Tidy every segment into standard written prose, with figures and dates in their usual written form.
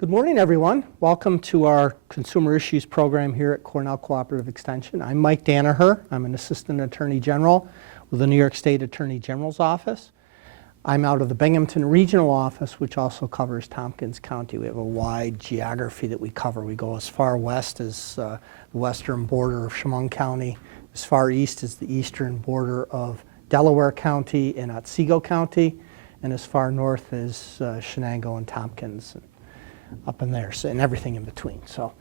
Good morning, everyone. Welcome to our Consumer Issues program here at Cornell Cooperative Extension. I'm Mike Danaher. I'm an Assistant Attorney General with the New York State Attorney General's Office. I'm out of the Binghamton Regional Office, which also covers Tompkins County. We have a wide geography that we cover. We go as far west as the western border of Chemung County, as far east as the eastern border of Delaware County and Otsego County, and as far north as Shenango and Tompkins. Up in there, and everything in between. So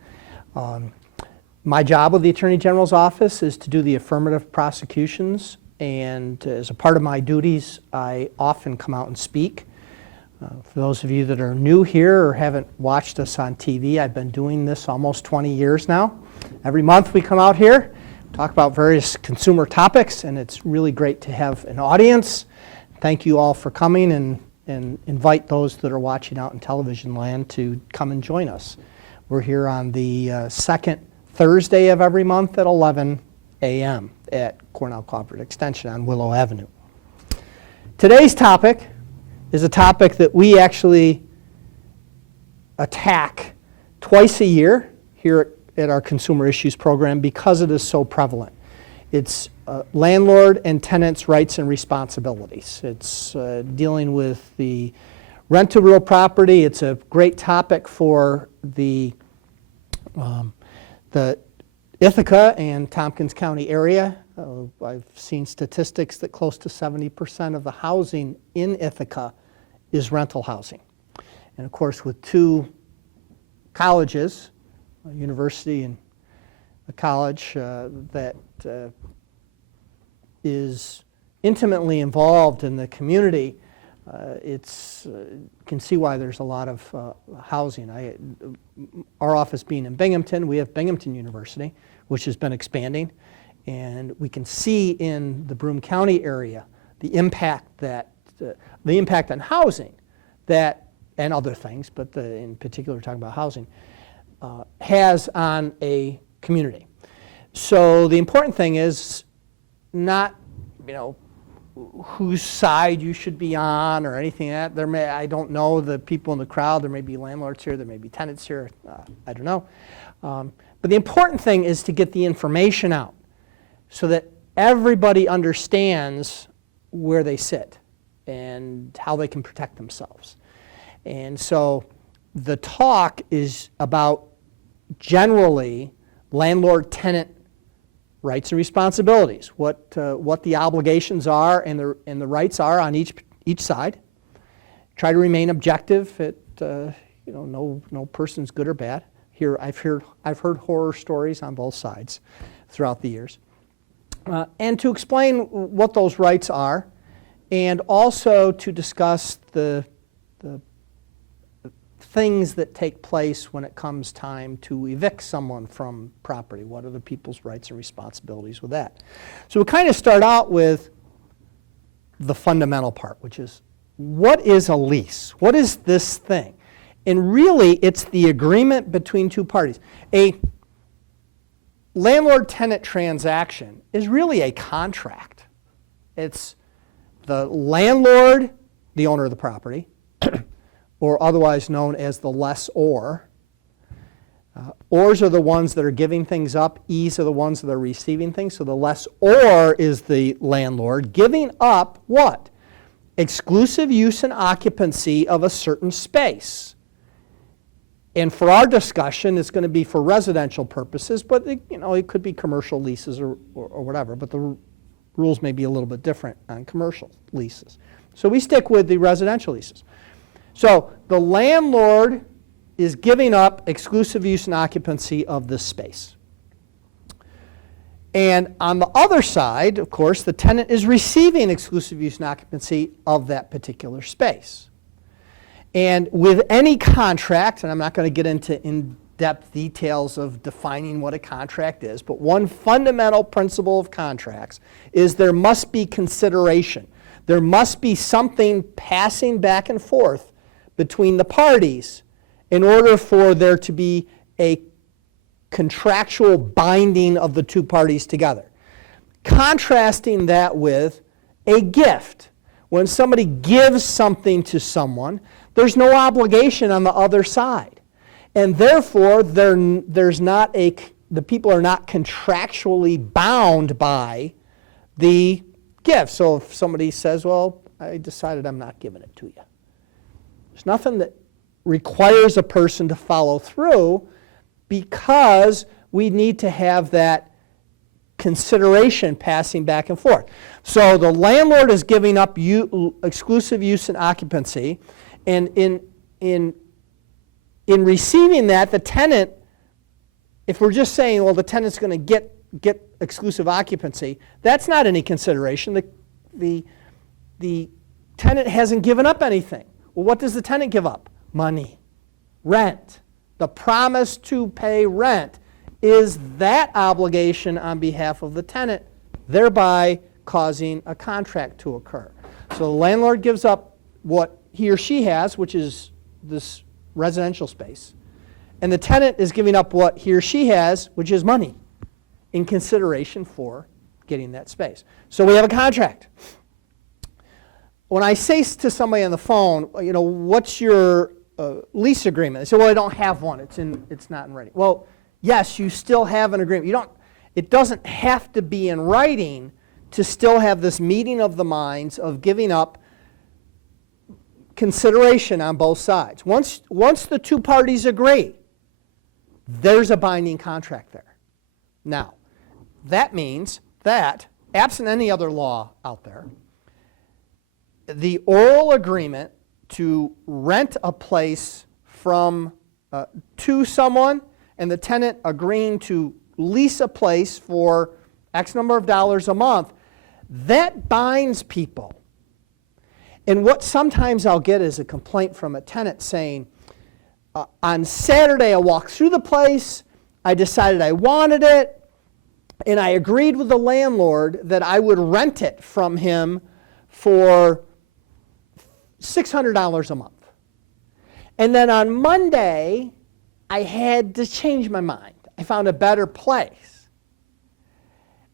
my job with the Attorney General's Office is to do the affirmative prosecutions, and as a part of my duties, I often come out and speak. For those of you that are new here or haven't watched us on TV, I've been doing this almost 20 years now. Every month we come out here, talk about various consumer topics, and it's really great to have an audience. Thank you all for coming, and invite those that are watching out in television land to come and join us. We're here on the second Thursday of every month at 11 a.m. at Cornell Cooperative Extension on Willow Avenue. Today's topic is a topic that we actually attack twice a year here at our Consumer Issues program because it is so prevalent. It's landlord and tenants' rights and responsibilities. It's dealing with the rent to real property. It's a great topic for the Ithaca and Tompkins County area. I've seen statistics that close to 70% of the housing in Ithaca is rental housing. And of course, with two colleges, a university and a college that is intimately involved in the community, you can see why there's a lot of housing. Our office being in Binghamton, we have Binghamton University, which has been expanding, and we can see in the Broome County area the impact on housing that, and other things, but in particular we're talking about housing, has on a community. So the important thing is not, whose side you should be on or anything like that. I don't know the people in the crowd. There may be landlords here. There may be tenants here. I don't know. But the important thing is to get the information out so that everybody understands where they sit and how they can protect themselves. And so the talk is about generally landlord-tenant rights and responsibilities, what the obligations are and the rights are on each side. Try to remain objective. No person's good or bad. Here I've heard horror stories on both sides throughout the years, and to explain what those rights are, and also to discuss the things that take place when it comes time to evict someone from property. What are the people's rights and responsibilities with that? So we'll kind of start out with the fundamental part, which is, what is a lease? What is this thing? And really, it's the agreement between two parties. A landlord-tenant transaction is really a contract. It's the landlord, the owner of the property, or otherwise known as the lessor. Ors are the ones that are giving things up. Es are the ones that are receiving things. So the lessor is the landlord giving up what? Exclusive use and occupancy of a certain space. And for our discussion, it's going to be for residential purposes, but it could be commercial leases or whatever. But the rules may be a little bit different on commercial leases. So we stick with the residential leases. So the landlord is giving up exclusive use and occupancy of this space. And on the other side, of course, the tenant is receiving exclusive use and occupancy of that particular space. And with any contract, and I'm not going to get into in-depth details of defining what a contract is, but one fundamental principle of contracts is there must be consideration. There must be something passing back and forth between the parties in order for there to be a contractual binding of the two parties together. Contrasting that with a gift. When somebody gives something to someone, there's no obligation on the other side. and therefore the people are not contractually bound by the gift. So if somebody says, well, I decided I'm not giving it to you. There's nothing that requires a person to follow through, because we need to have that consideration passing back and forth. So the landlord is giving up exclusive use and occupancy, and in receiving that, the tenant, if we're just saying, well, the tenant's going to get exclusive occupancy, that's not any consideration. The tenant hasn't given up anything. Well, what does the tenant give up? Money, rent. The promise to pay rent is that obligation on behalf of the tenant, thereby causing a contract to occur. So the landlord gives up what he or she has, which is this residential space, and the tenant is giving up what he or she has, which is money, in consideration for getting that space. So we have a contract. When I say to somebody on the phone, what's your lease agreement? They say, well, I don't have one. It's not in writing. Well, yes, you still have an agreement. It doesn't have to be in writing to still have this meeting of the minds of giving up consideration on both sides. Once the two parties agree, there's a binding contract there. Now, that means that, absent any other law out there, the oral agreement to rent a place to someone, and the tenant agreeing to lease a place for X number of dollars a month, that binds people. And what sometimes I'll get is a complaint from a tenant saying, on Saturday I walked through the place, I decided I wanted it, and I agreed with the landlord that I would rent it from him for $600 a month. And then on Monday, I had to change my mind. I found a better place.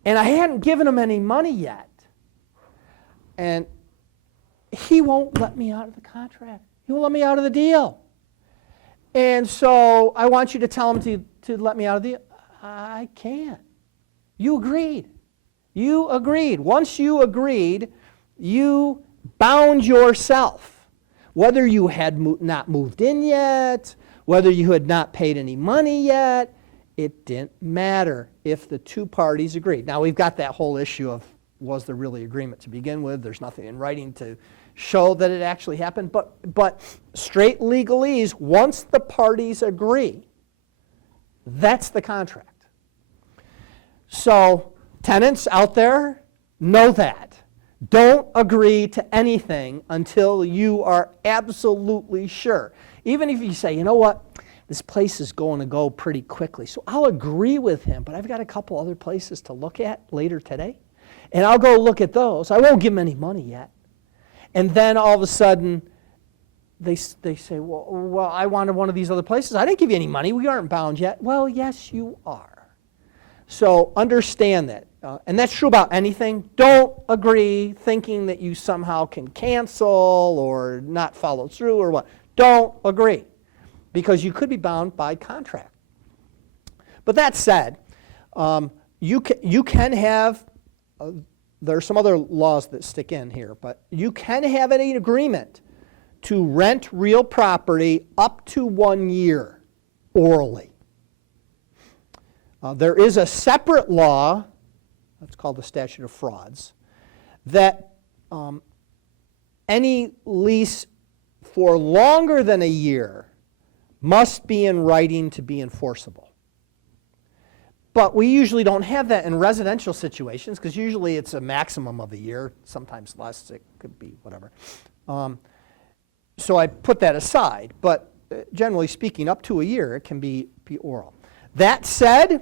And I hadn't given him any money yet. And he won't let me out of the contract. He won't let me out of the deal. And so I want you to tell him to let me out of the deal. I can't. You agreed. You agreed. Once you agreed, you bound yourself. Whether you had not moved in yet, whether you had not paid any money yet, it didn't matter if the two parties agreed. Now, we've got that whole issue of, was there really agreement to begin with? There's nothing in writing to show that it actually happened. But straight legalese, once the parties agree, that's the contract. So tenants out there, know that. Don't agree to anything until you are absolutely sure. Even if you say, you know what, this place is going to go pretty quickly, so I'll agree with him, but I've got a couple other places to look at later today, and I'll go look at those. I won't give him any money yet. And then all of a sudden, they say, well, I wanted one of these other places. I didn't give you any money. We aren't bound yet. Well, yes, you are. So understand that. And that's true about anything. Don't agree thinking that you somehow can cancel or not follow through or what. Don't agree, because you could be bound by contract. But that said, you can have, there are some other laws that stick in here, but you can have any agreement to rent real property up to 1 year orally. There is a separate law, that's called the statute of frauds, that any lease for longer than a year must be in writing to be enforceable. But we usually don't have that in residential situations, because usually it's a maximum of a year, sometimes less, it could be whatever. So I put that aside, but generally speaking, up to a year, it can be oral. That said,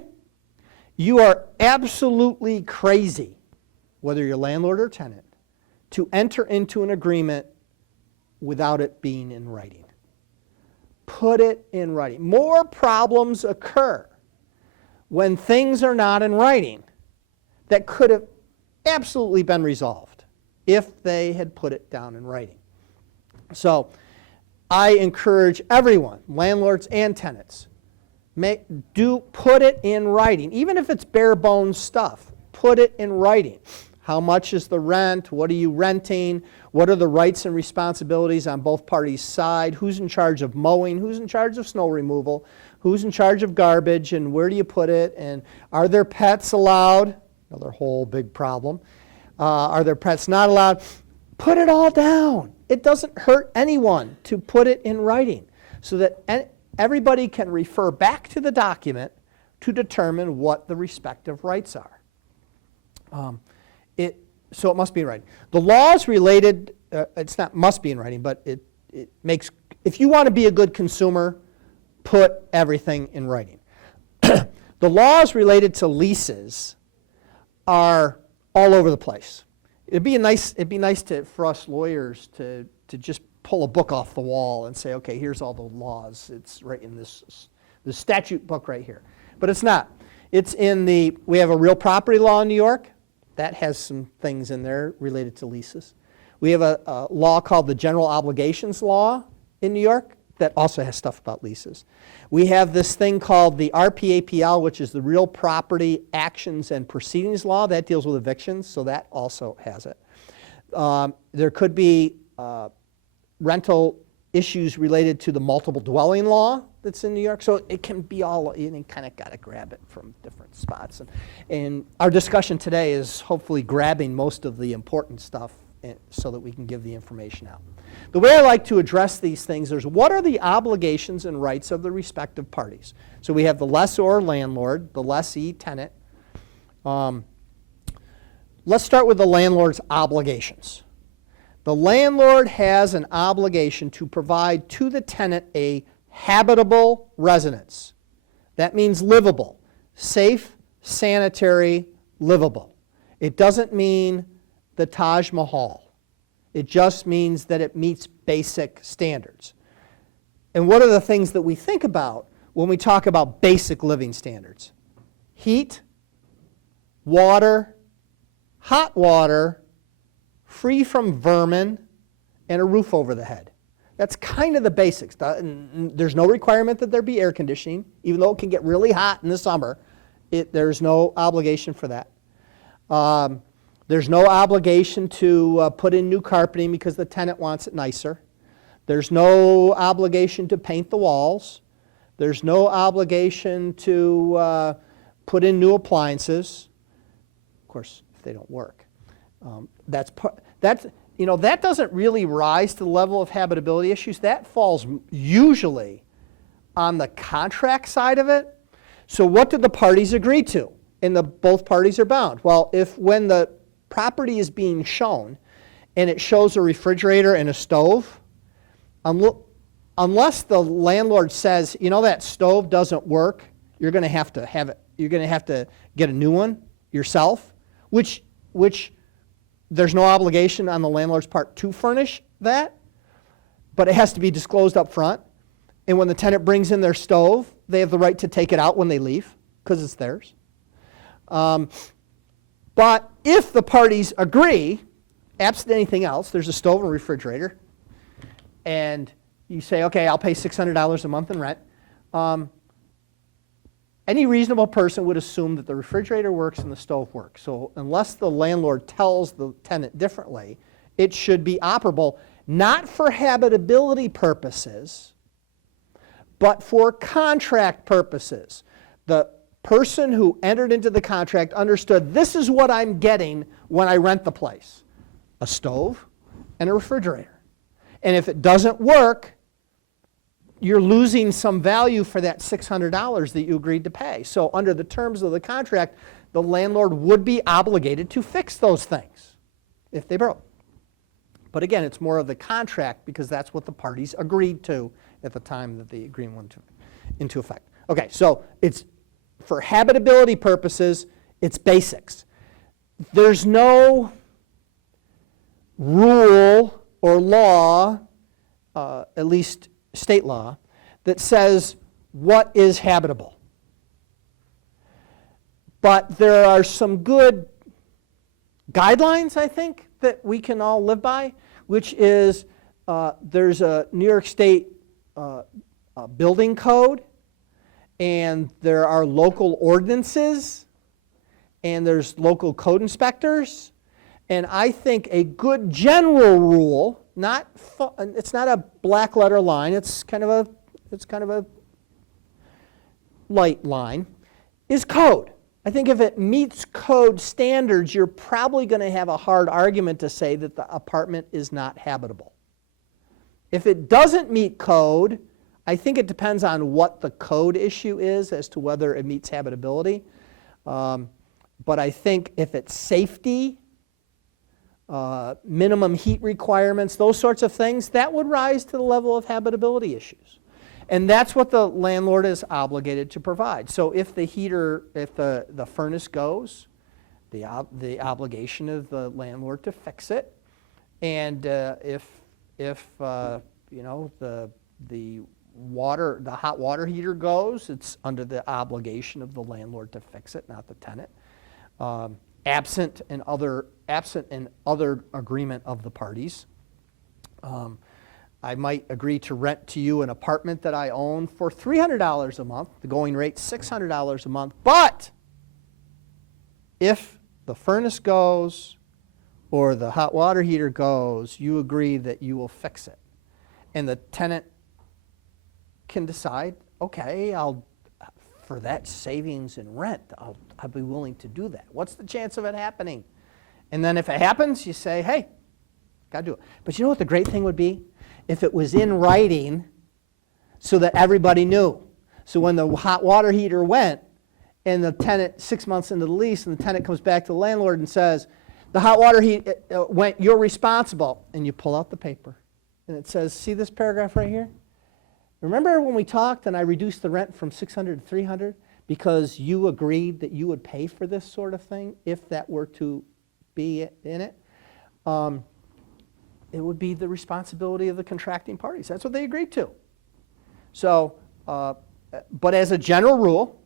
you are absolutely crazy, whether you're landlord or tenant, to enter into an agreement without it being in writing. Put it in writing. More problems occur when things are not in writing that could have absolutely been resolved if they had put it down in writing. So I encourage everyone, landlords and tenants, put it in writing. Even if it's bare bones stuff, put it in writing. How much is the rent? What are you renting? What are the rights and responsibilities on both parties' side? Who's in charge of mowing? Who's in charge of snow removal? Who's in charge of garbage? And where do you put it? And are there pets allowed? Another whole big problem. Are there pets not allowed? Put it all down. It doesn't hurt anyone to put it in writing so that everybody can refer back to the document to determine what the respective rights are. So it must be in writing. The laws related, it's not must be in writing, but it makes, if you want to be a good consumer, put everything in writing. The laws related to leases are all over the place. It'd be nice for us lawyers to just pull a book off the wall and say, okay, here's all the laws. It's right in this statute book right here. But it's not. It's in we have a real property law in New York. That has some things in there related to leases. We have a law called the General Obligations Law in New York that also has stuff about leases. We have this thing called the RPAPL, which is the Real Property Actions and Proceedings Law. That deals with evictions, so that also has it. There could be rental issues related to the multiple dwelling law that's in New York. So it can be all, you kind of got to grab it from different spots. And our discussion today is hopefully grabbing most of the important stuff so that we can give the information out. The way I like to address these things is what are the obligations and rights of the respective parties? So we have the lessor, landlord, the lessee, tenant. Let's start with the landlord's obligations. The landlord has an obligation to provide to the tenant a habitable residence. That means livable, safe, sanitary, livable. It doesn't mean the Taj Mahal. It just means that it meets basic standards. And what are the things that we think about when we talk about basic living standards? Heat, water, hot water, free from vermin, and a roof over the head. That's kind of the basics. There's no requirement that there be air conditioning, even though it can get really hot in the summer. There's no obligation for that. There's no obligation to put in new carpeting because the tenant wants it nicer. There's no obligation to paint the walls. There's no obligation to put in new appliances. Of course, if they don't work. That doesn't really rise to the level of habitability issues. That falls usually on the contract side of it. So what did the parties agree to? And both parties are bound. Well, when the property is being shown and it shows a refrigerator and a stove, unless the landlord says, that stove doesn't work, you're going to have to have it. You're going to have to get a new one yourself, which there's no obligation on the landlord's part to furnish that, but it has to be disclosed up front. And when the tenant brings in their stove, they have the right to take it out when they leave because it's theirs. But if the parties agree, absent anything else, there's a stove and refrigerator, and you say, okay, I'll pay $600 a month in rent, any reasonable person would assume that the refrigerator works and the stove works. So unless the landlord tells the tenant differently, it should be operable, not for habitability purposes, but for contract purposes. The person who entered into the contract understood this is what I'm getting when I rent the place: a stove and a refrigerator. And if it doesn't work, you're losing some value for that $600 that you agreed to pay. So under the terms of the contract, the landlord would be obligated to fix those things if they broke. But again, it's more of the contract because that's what the parties agreed to at the time that the agreement went into effect. Okay, so it's for habitability purposes, it's basics. There's no rule or law, at least state law, that says what is habitable. But there are some good guidelines, I think, that we can all live by, which is there's a New York State building code, and there are local ordinances, and there's local code inspectors, and I think a good general rule, it's not a black letter line, it's kind of a light line, is code. I think if it meets code standards, you're probably going to have a hard argument to say that the apartment is not habitable. If it doesn't meet code, I think it depends on what the code issue is as to whether it meets habitability. But I think if it's safety, minimum heat requirements, those sorts of things, that would rise to the level of habitability issues. And that's what the landlord is obligated to provide. So if the furnace goes, the obligation of the landlord to fix it. And if you know, the hot water heater goes, it's under the obligation of the landlord to fix it, not the tenant. Absent an other agreement of the parties. I might agree to rent to you an apartment that I own for $300 a month. The going rate's $600 a month. But if the furnace goes or the hot water heater goes, you agree that you will fix it. And the tenant can decide, okay, for that savings in rent, I'll be willing to do that. What's the chance of it happening? And then if it happens, you say, hey, got to do it. But you know what the great thing would be? If it was in writing so that everybody knew. So when the hot water heater went and the tenant, 6 months into the lease, and the tenant comes back to the landlord and says, the hot water heater went, you're responsible. And you pull out the paper and it says, see this paragraph right here? Remember when we talked and I reduced the rent from $600 to $300 because you agreed that you would pay for this sort of thing if that were to be in it? It would be the responsibility of the contracting parties. That's what they agreed to. So, but as a general rule,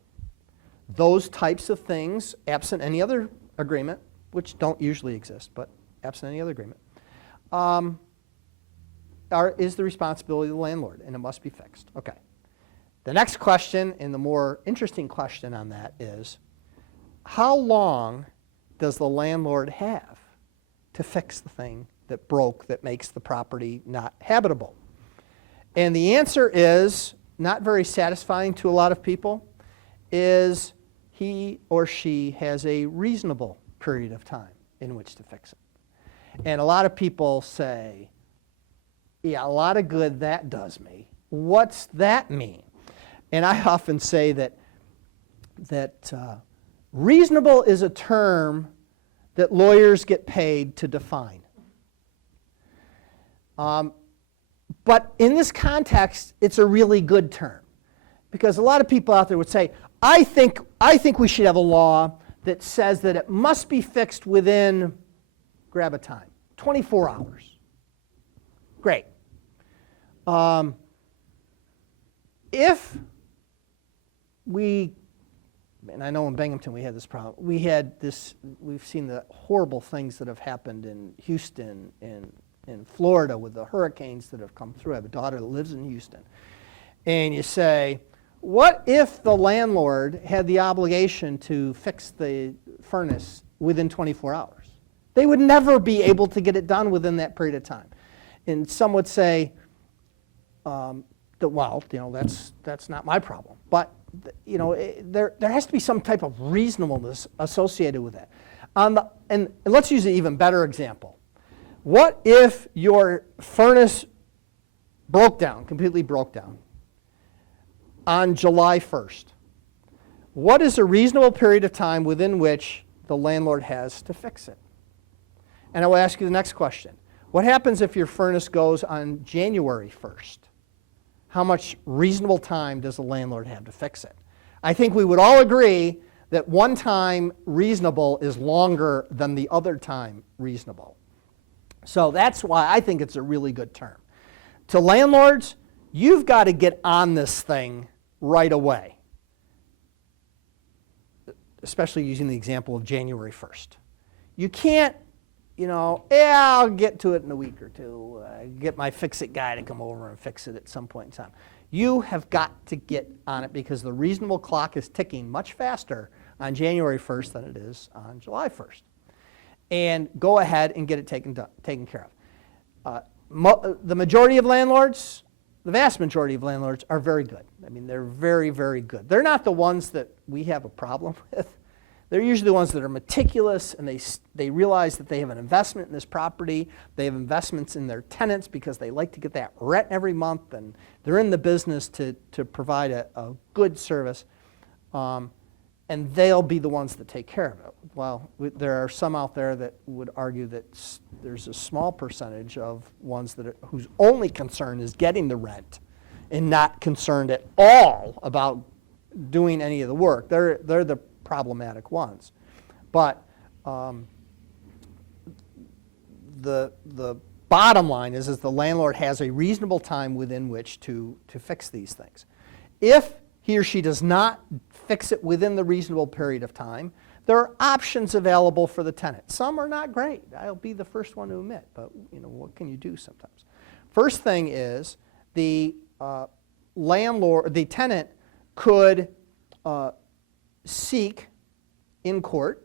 those types of things, absent any other agreement, which don't usually exist, but absent any other agreement, is the responsibility of the landlord, and it must be fixed. Okay. The next question, and the more interesting question on that, is how long does the landlord have to fix the thing that broke that makes the property not habitable? And the answer is not very satisfying to a lot of people, is he or she has a reasonable period of time in which to fix it. And a lot of people say, yeah, a lot of good that does me. What's that mean? And I often say that reasonable is a term that lawyers get paid to define. But in this context, it's a really good term. Because a lot of people out there would say, I think we should have a law that says that it must be fixed within, grab a time, 24 hours. Great. If we, and I know in Binghamton we had this problem, we've seen the horrible things that have happened in Houston and in Florida with the hurricanes that have come through. I have a daughter that lives in Houston. And you say, what if the landlord had the obligation to fix the furnace within 24 hours? They would never be able to get it done within that period of time. And some would say, that, well, you know, that's not my problem. But, you know, there has to be some type of reasonableness associated with that. And let's use an even better example. What if your furnace completely broke down on July 1st? What is a reasonable period of time within which the landlord has to fix it? And I will ask you the next question. What happens if your furnace goes on January 1st? How much reasonable time does the landlord have to fix it? I think we would all agree that one time reasonable is longer than the other time reasonable. So that's why I think it's a really good term. To landlords, you've got to get on this thing right away, especially using the example of January 1st. You can't I'll get to it in a week or two. Get my fix-it guy to come over and fix it at some point in time. You have got to get on it because the reasonable clock is ticking much faster on January 1st than it is on July 1st. And go ahead and get it taken care of. The majority of landlords, the vast majority of landlords are very good. I mean, they're very, very good. They're not the ones that we have a problem with. They're usually the ones that are meticulous, and they realize that they have an investment in this property. They have investments in their tenants because they like to get that rent every month, and they're in the business to provide a good service. And they'll be the ones that take care of it. Well, there are some out there that would argue that there's a small percentage of ones whose only concern is getting the rent and not concerned at all about doing any of the work. They're the problematic ones. But the bottom line is the landlord has a reasonable time within which to fix these things. If he or she does not fix it within the reasonable period of time, there are options available for the tenant. Some are not great. I'll be the first one to admit, but what can you do sometimes? First thing is the tenant could seek in court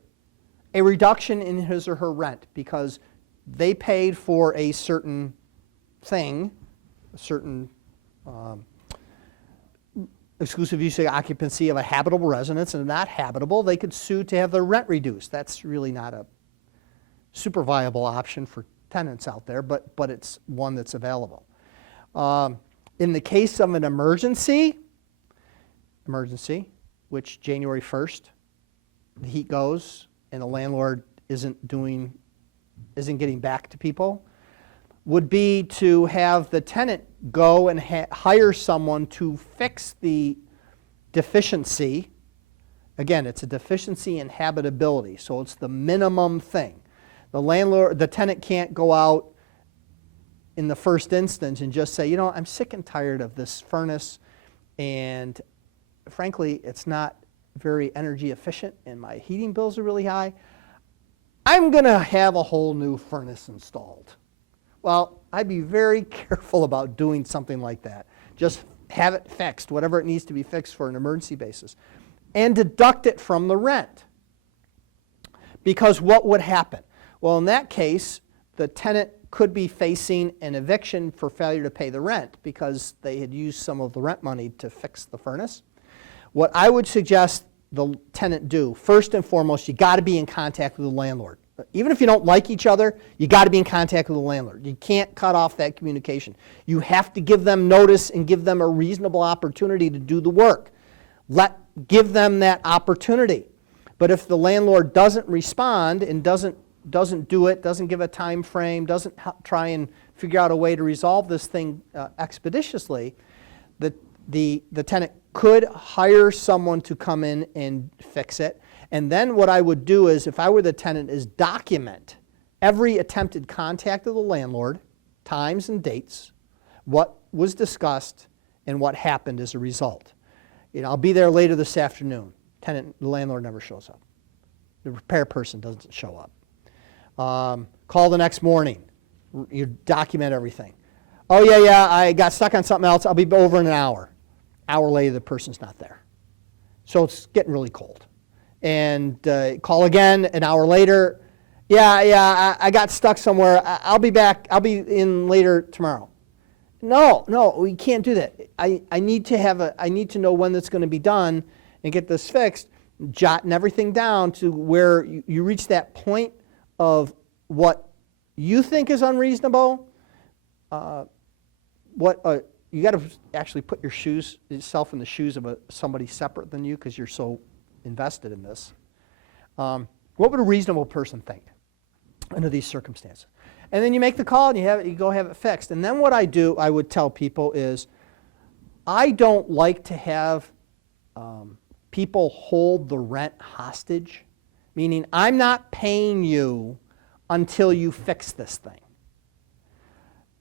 a reduction in his or her rent because they paid for a certain thing, a certain exclusive use of occupancy of a habitable residence, and not habitable, they could sue to have their rent reduced. That's really not a super viable option for tenants out there, but it's one that's available. In the case of an emergency, which January 1st, the heat goes and the landlord isn't getting back to people, would be to have the tenant go and hire someone to fix the deficiency. Again, it's a deficiency in habitability, so it's the minimum thing. The tenant can't go out in the first instance and just say, I'm sick and tired of this furnace, and frankly, it's not very energy efficient, and my heating bills are really high. I'm going to have a whole new furnace installed. Well, I'd be very careful about doing something like that. Just have it fixed, whatever it needs to be fixed for an emergency basis, and deduct it from the rent. Because what would happen? Well, in that case, the tenant could be facing an eviction for failure to pay the rent because they had used some of the rent money to fix the furnace. What I would suggest the tenant do, first and foremost, you got to be in contact with the landlord. Even if you don't like each other, you got to be in contact with the landlord. You can't cut off that communication. You have to give them notice and give them a reasonable opportunity to do the work. Give them that opportunity. But if the landlord doesn't respond and doesn't do it, doesn't give a time frame, doesn't try and figure out a way to resolve this thing expeditiously, the tenant could hire someone to come in and fix it. And then what I would do is, if I were the tenant, is document every attempted contact of the landlord, times and dates, what was discussed, and what happened as a result. I'll be there later this afternoon. The landlord never shows up. The repair person doesn't show up. Call the next morning. You document everything. Oh, yeah, I got stuck on something else. I'll be over in an hour. Hour later, the person's not there. So it's getting really cold. And call again an hour later. Yeah, I got stuck somewhere. I'll be back. I'll be in later tomorrow. No, we can't do that. I need to know when that's going to be done and get this fixed, jotting everything down to where you reach that point of what you think is unreasonable. You got to actually put yourself in the shoes of somebody separate than you because you're so invested in this. What would a reasonable person think under these circumstances? And then you make the call and you go have it fixed. And then what I would tell people is, I don't like to have people hold the rent hostage, meaning I'm not paying you until you fix this thing.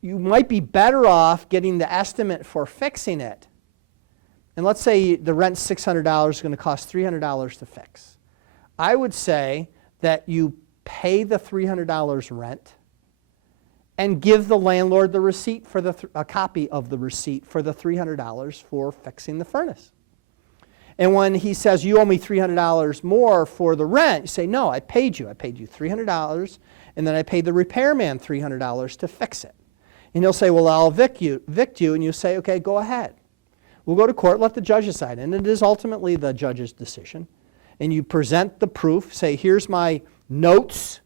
You might be better off getting the estimate for fixing it. And let's say the rent's $600, is going to cost $300 to fix. I would say that you pay the $300 rent, and give the landlord the receipt for a copy of the receipt for the $300 for fixing the furnace. And when he says, you owe me $300 more for the rent, you say, no, I paid you. I paid you $300, and then I paid the repairman $300 to fix it. And he'll say, well, I'll evict you, and you say, okay, go ahead. We'll go to court, let the judge decide. And it is ultimately the judge's decision. And you present the proof, say, here's my notes.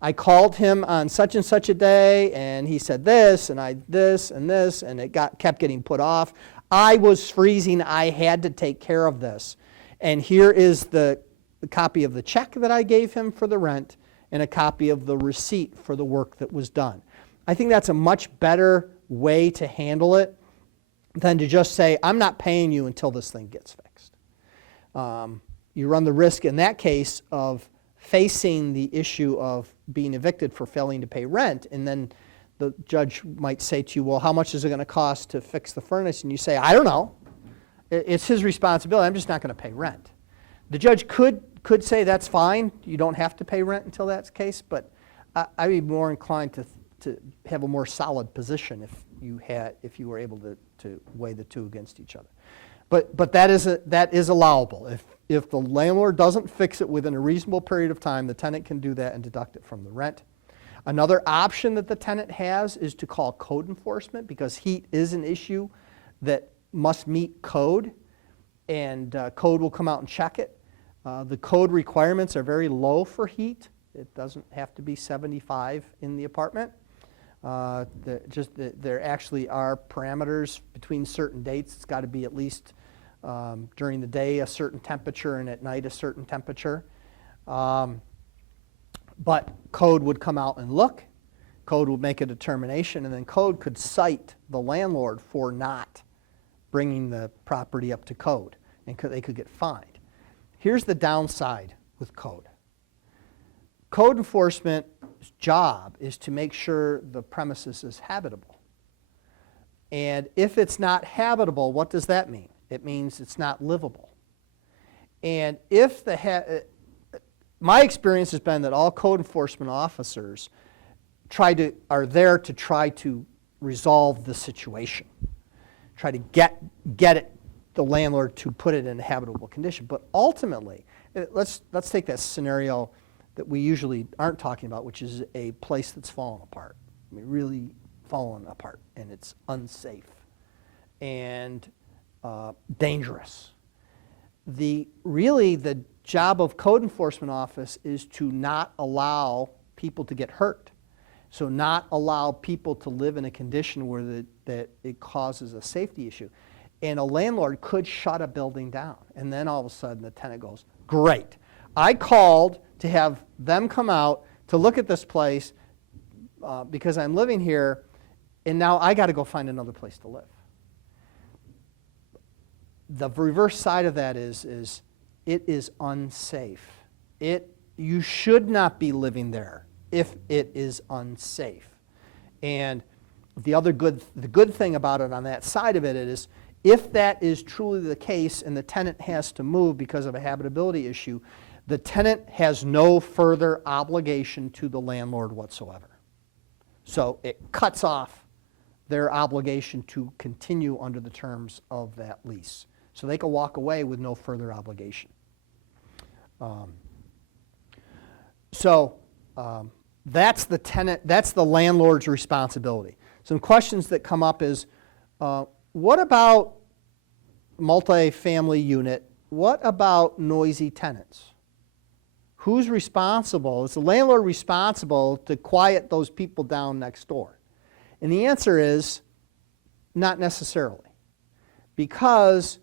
I called him on such and such a day, and he said this, and this, and it kept getting put off. I was freezing. I had to take care of this. And here is the copy of the check that I gave him for the rent and a copy of the receipt for the work that was done. I think that's a much better way to handle it than to just say, I'm not paying you until this thing gets fixed. You run the risk in that case of facing the issue of being evicted for failing to pay rent, and then the judge might say to you, well, how much is it going to cost to fix the furnace? And you say, I don't know. It's his responsibility. I'm just not going to pay rent. The judge could say that's fine. You don't have to pay rent until that's the case, but I'd be more inclined to have a more solid position if you were able to weigh the two against each other. But that is allowable. If the landlord doesn't fix it within a reasonable period of time, the tenant can do that and deduct it from the rent. Another option that the tenant has is to call code enforcement, because heat is an issue that must meet code, and code will come out and check it. The code requirements are very low for heat. It doesn't have to be 75 in the apartment. There actually are parameters between certain dates. It's got to be at least during the day a certain temperature and at night a certain temperature. But code would come out and look. Code would make a determination, and then code could cite the landlord for not bringing the property up to code, and they could get fined. Here's the downside with code. Code enforcement's job is to make sure the premises is habitable. And if it's not habitable, what does that mean? It means it's not livable. And if my experience has been that all code enforcement officers are there to try to resolve the situation, try to get the landlord to put it in a habitable condition. But ultimately, let's take that scenario that we usually aren't talking about, which is a place that's fallen apart. I mean, really fallen apart, and it's unsafe and dangerous. The job of code enforcement office is to not allow people to get hurt. So not allow people to live in a condition where that it causes a safety issue. And a landlord could shut a building down. And then all of a sudden the tenant goes, great. I called to have them come out to look at this place because I'm living here, and now I got to go find another place to live. The reverse side of that is it is unsafe. You should not be living there if it is unsafe. And the good thing about it on that side of it is, if that is truly the case and the tenant has to move because of a habitability issue, the tenant has no further obligation to the landlord whatsoever. So it cuts off their obligation to continue under the terms of that lease. So they can walk away with no further obligation. That's the tenant. That's the landlord's responsibility. Some questions that come up is, what about multifamily unit? What about noisy tenants? Who's responsible? Is the landlord responsible to quiet those people down next door? And the answer is not necessarily, because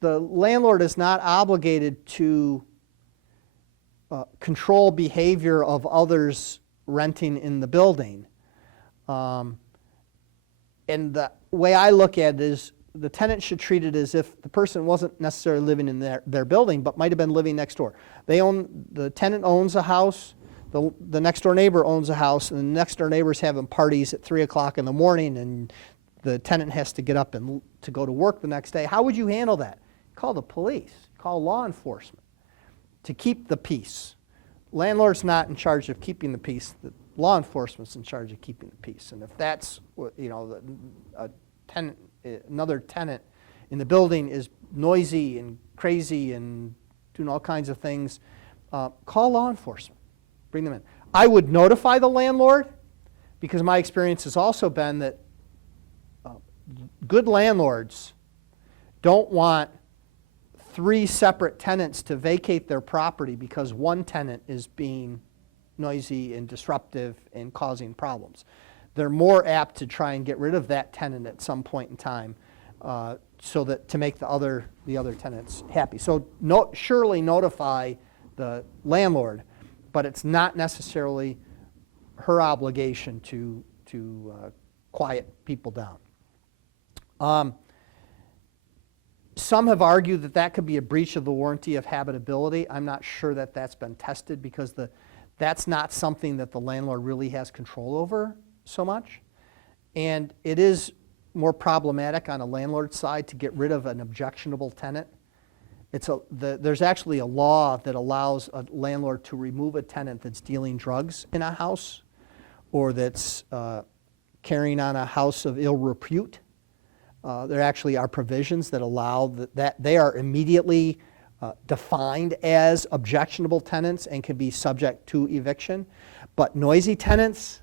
the landlord is not obligated to control behavior of others renting in the building. And the way I look at it is, the tenant should treat it as if the person wasn't necessarily living in their building, but might have been living next door. The tenant owns a house, the next door neighbor owns a house, and the next door neighbor's having parties at 3 o'clock in the morning, and the tenant has to get up and to go to work the next day. How would you handle that? Call the police, call law enforcement to keep the peace. landlord's not in charge of keeping the peace. The law enforcement's in charge of keeping the peace. And if that's, a tenant, another tenant in the building is noisy and crazy and doing all kinds of things, call law enforcement. Bring them in. I would notify the landlord, because my experience has also been that good landlords don't want 3 separate tenants to vacate their property because one tenant is being noisy and disruptive and causing problems. They're more apt to try and get rid of that tenant at some point in time, so that to make the other tenants happy. So surely notify the landlord, but it's not necessarily her obligation to quiet people down. Some have argued that could be a breach of the warranty of habitability. I'm not sure that that's been tested, because that's not something that the landlord really has control over so much. And it is more problematic on a landlord side to get rid of an objectionable tenant. There's actually a law that allows a landlord to remove a tenant that's dealing drugs in a house, or that's carrying on a house of ill repute. There actually are provisions that allow that they are immediately defined as objectionable tenants and can be subject to eviction. But noisy tenants,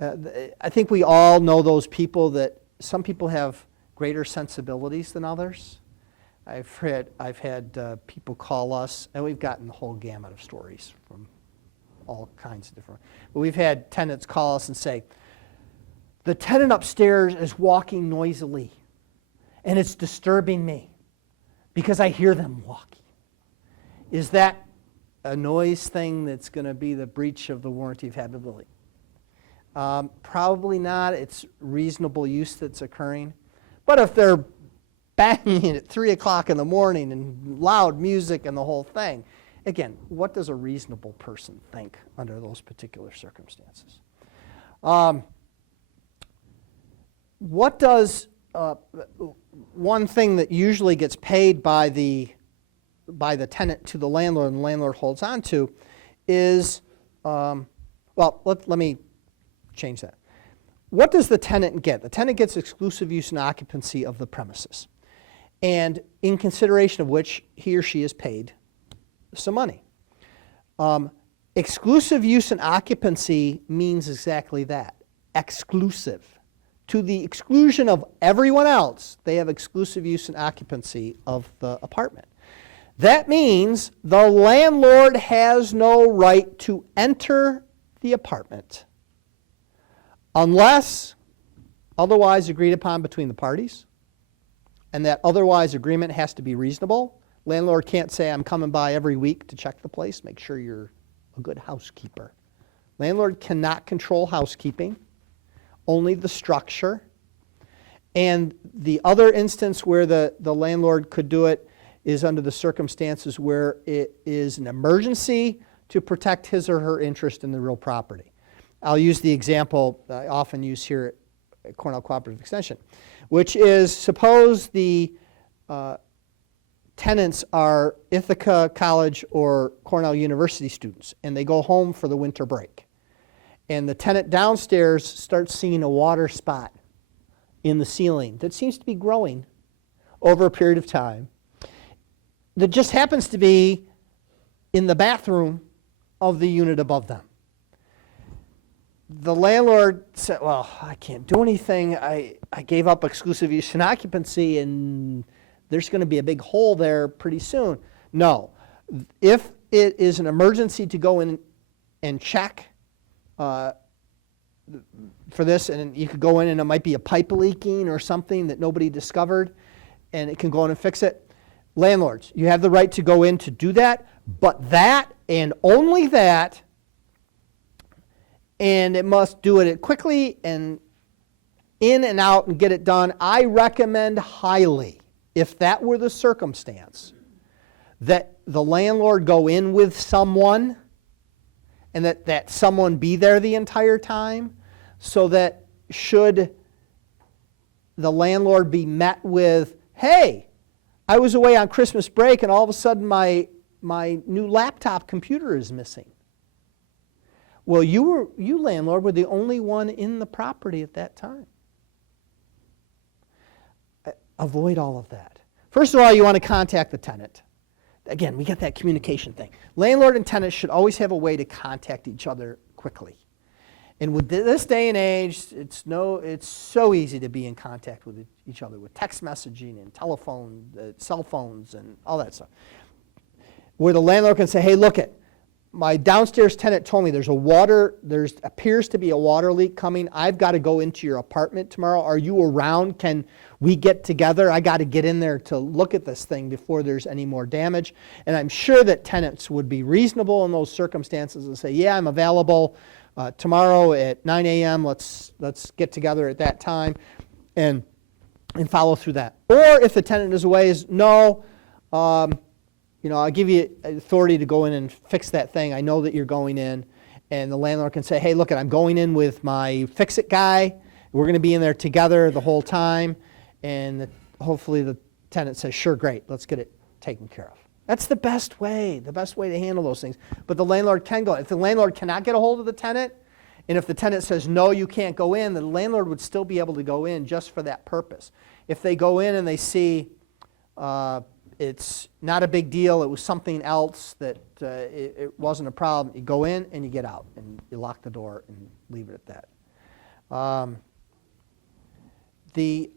I think we all know those people, that some people have greater sensibilities than others. I've had people call us, and we've gotten the whole gamut of stories from all kinds of different. But we've had tenants call us and say, the tenant upstairs is walking noisily, and it's disturbing me because I hear them walking. Is that a noise thing that's going to be the breach of the warranty of habitability? Probably not. It's reasonable use that's occurring. But if they're banging at 3 o'clock in the morning and loud music and the whole thing, again, what does a reasonable person think under those particular circumstances? What does one thing that usually gets paid by the tenant to the landlord, and the landlord holds on to, is let me change that. What does the tenant get? The tenant gets exclusive use and occupancy of the premises, and in consideration of which he or she is paid some money. Exclusive use and occupancy means exactly that, exclusive. To the exclusion of everyone else, they have exclusive use and occupancy of the apartment. That means the landlord has no right to enter the apartment unless otherwise agreed upon between the parties, and that otherwise agreement has to be reasonable. Landlord can't say, I'm coming by every week to check the place, make sure you're a good housekeeper. Landlord cannot control housekeeping, only the structure. And the other instance where the landlord could do it is under the circumstances where it is an emergency to protect his or her interest in the real property. I'll use the example I often use here at Cornell Cooperative Extension, which is, suppose the tenants are Ithaca College or Cornell University students, and they go home for the winter break. And the tenant downstairs starts seeing a water spot in the ceiling that seems to be growing over a period of time, that just happens to be in the bathroom of the unit above them. The landlord said, well, I can't do anything. I gave up exclusive use and occupancy, and there's going to be a big hole there pretty soon. No. If it is an emergency to go in and check for this, and you could go in and it might be a pipe leaking or something that nobody discovered, and it can go in and fix it. Landlords, you have the right to go in to do that, but that and only that, and it must do it quickly and in and out and get it done. I recommend highly, if that were the circumstance, that the landlord go in with someone, and that someone be there the entire time, so that should the landlord be met with, hey, I was away on Christmas break and all of a sudden my my new laptop computer is missing. Well, you landlord were the only one in the property at that time. Avoid all of that. First of all, you want to contact the tenant. Again, we get that communication thing. Landlord and tenant should always have a way to contact each other quickly. And with this day and age, it's so easy to be in contact with each other with text messaging and telephone, cell phones, and all that stuff. Where the landlord can say, hey, look it, my downstairs tenant told me there appears to be a water leak coming. I've got to go into your apartment tomorrow. Are you around? Can we get together? I got to get in there to look at this thing before there's any more damage. And I'm sure that tenants would be reasonable in those circumstances and say, yeah, I'm available tomorrow at 9 a.m. Let's get together at that time and follow through that. Or if the tenant is away, no, I'll give you authority to go in and fix that thing. I know that you're going in. And the landlord can say, hey, look, I'm going in with my fix-it guy. We're going to be in there together the whole time. And hopefully the tenant says, sure, great, let's get it taken care of. That's the best way to handle those things. But the landlord can go. If the landlord cannot get a hold of the tenant, and if the tenant says, no, you can't go in, the landlord would still be able to go in just for that purpose. If they go in and they see it's not a big deal, it was something else, that it wasn't a problem, you go in and you get out, and you lock the door and leave it at that. The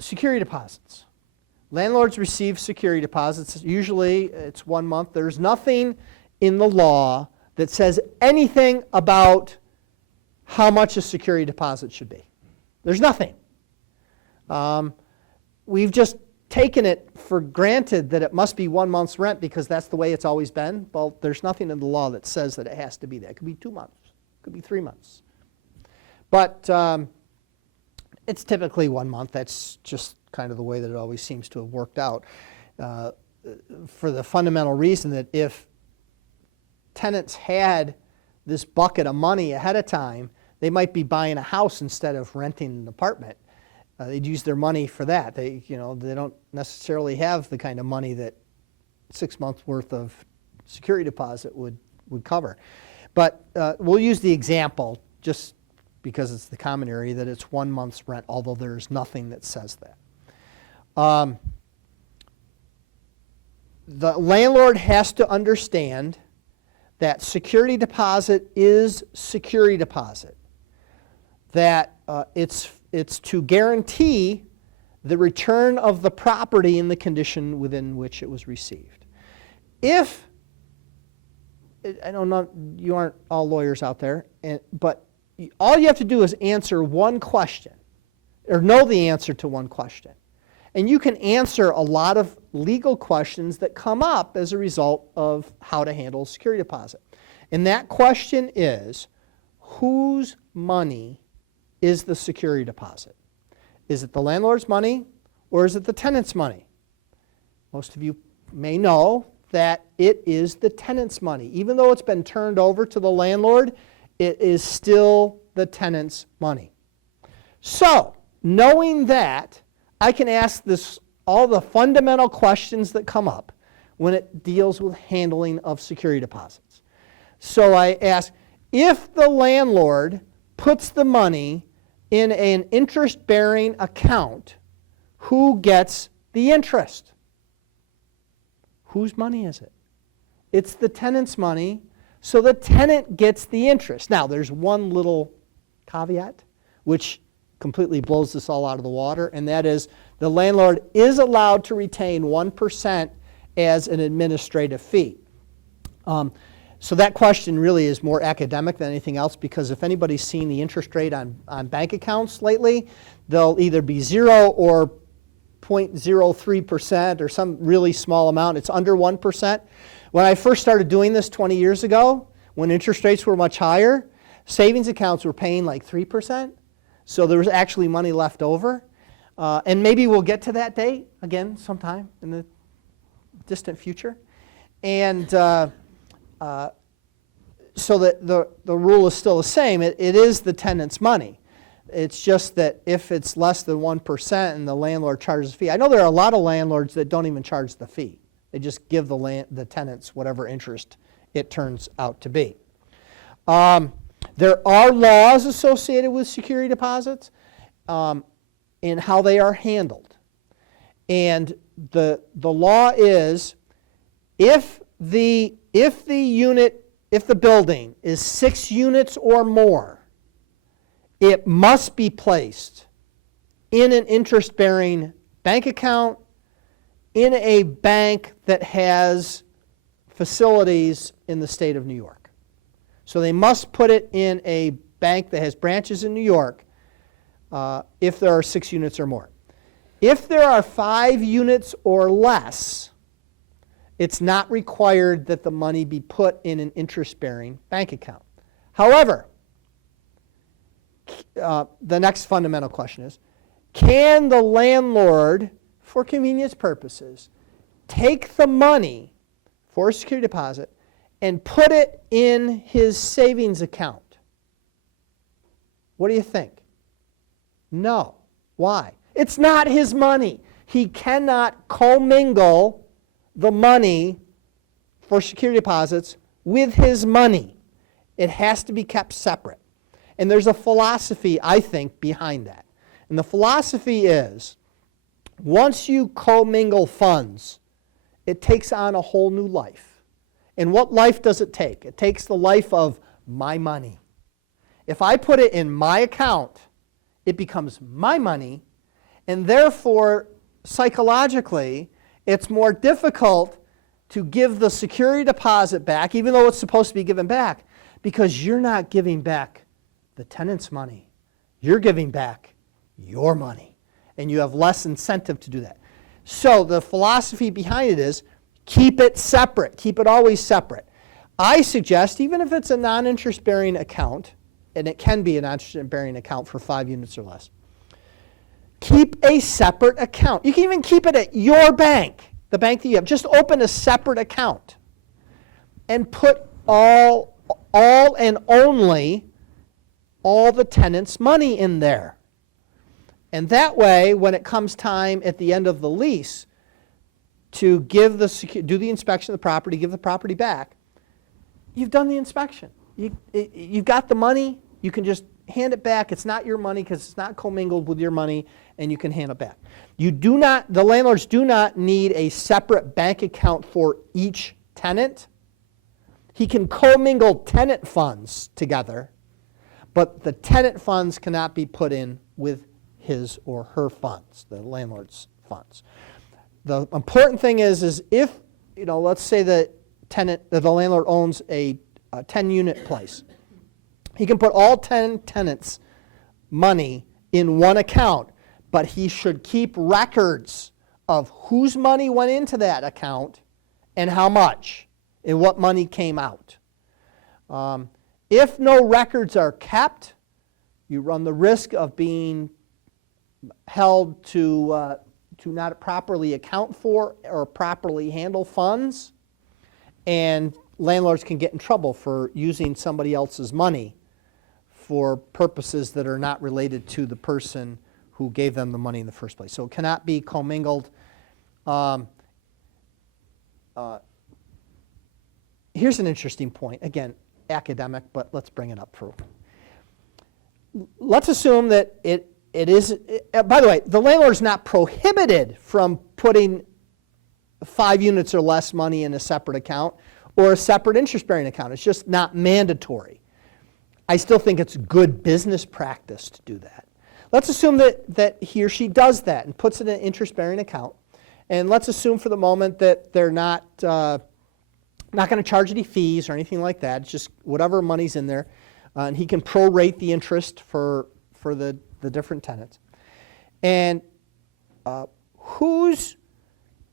security deposits. Landlords receive security deposits. Usually it's 1 month. There's nothing in the law that says anything about how much a security deposit should be. There's nothing. We've just taken it for granted that it must be 1 month's rent because that's the way it's always been. Well, there's nothing in the law that says that it has to be that. It could be 2 months. It could be 3 months. But it's typically 1 month. That's just kind of the way that it always seems to have worked out, for the fundamental reason that if tenants had this bucket of money ahead of time, they might be buying a house instead of renting an apartment. They'd use their money for that. They don't necessarily have the kind of money that 6 months worth of security deposit would cover. But we'll use the example just because it's the common area that it's 1 month's rent, although there's nothing that says that. The landlord has to understand that security deposit is security deposit, that it's to guarantee the return of the property in the condition within which it was received. If, I know you aren't all lawyers out there, but all you have to do is answer one question, or know the answer to one question. And you can answer a lot of legal questions that come up as a result of how to handle security deposit. And that question is, whose money is the security deposit? Is it the landlord's money or is it the tenant's money? Most of you may know that it is the tenant's money. Even though it's been turned over to the landlord, it is still the tenant's money. So, knowing that, I can ask all the fundamental questions that come up when it deals with handling of security deposits. So I ask, if the landlord puts the money in an interest-bearing account, who gets the interest? Whose money is it? It's the tenant's money, so the tenant gets the interest. Now, there's one little caveat, which completely blows this all out of the water, and that is the landlord is allowed to retain 1% as an administrative fee. So that question really is more academic than anything else, because if anybody's seen the interest rate on bank accounts lately, they'll either be 0 or 0.03% or some really small amount. It's under 1%. When I first started doing this 20 years ago, when interest rates were much higher, savings accounts were paying like 3%. So there was actually money left over. And maybe we'll get to that date again sometime in the distant future. And so that the rule is still the same. It is the tenant's money. It's just that if it's less than 1% and the landlord charges a fee. I know there are a lot of landlords that don't even charge the fee. They just give the tenants whatever interest it turns out to be. There are laws associated with security deposits and how they are handled. And the law is if the building is 6 units or more, it must be placed in an interest-bearing bank account in a bank that has facilities in the state of New York. So they must put it in a bank that has branches in New York if there are 6 units or more. If there are 5 units or less, it's not required that the money be put in an interest-bearing bank account. However, the next fundamental question is, can the landlord, for convenience purposes, take the money for a security deposit and put it in his savings account? What do you think? No. Why? It's not his money. He cannot commingle the money for security deposits with his money. It has to be kept separate. And there's a philosophy, I think, behind that. And the philosophy is, once you commingle funds, it takes on a whole new life. And what life does it take? It takes the life of my money. If I put it in my account, it becomes my money, and therefore, psychologically, it's more difficult to give the security deposit back, even though it's supposed to be given back, because you're not giving back the tenant's money. You're giving back your money, and you have less incentive to do that. So the philosophy behind it is keep it separate. Keep it always separate. I suggest, even if it's a non-interest-bearing account, and it can be a non-interest-bearing account for 5 units or less, keep a separate account. You can even keep it at your bank, the bank that you have. Just open a separate account and put all and only all the tenant's money in there. And that way, when it comes time at the end of the lease to do the inspection of the property, give the property back, you've done the inspection. You've got the money. You can just hand it back. It's not your money because it's not commingled with your money, and you can hand it back. The landlords do not need a separate bank account for each tenant. He can commingle tenant funds together, but the tenant funds cannot be put in with his or her funds, the landlord's funds. The important thing is if, let's say the landlord owns a 10-unit place. He can put all 10 tenants' money in one account, but he should keep records of whose money went into that account and how much and what money came out. If no records are kept, you run the risk of being held to not properly account for or properly handle funds, and landlords can get in trouble for using somebody else's money for purposes that are not related to the person who gave them the money in the first place. So it cannot be commingled. Here's an interesting point. Again, academic, but let's bring it up. Let's assume that it is, by the way, the landlord is not prohibited from putting 5 units or less money in a separate account or a separate interest-bearing account. It's just not mandatory. I still think it's good business practice to do that. Let's assume that he or she does that and puts it in an interest-bearing account. And let's assume for the moment that they're not going to charge any fees or anything like that. It's just whatever money's in there. And he can prorate the interest for the different tenants. And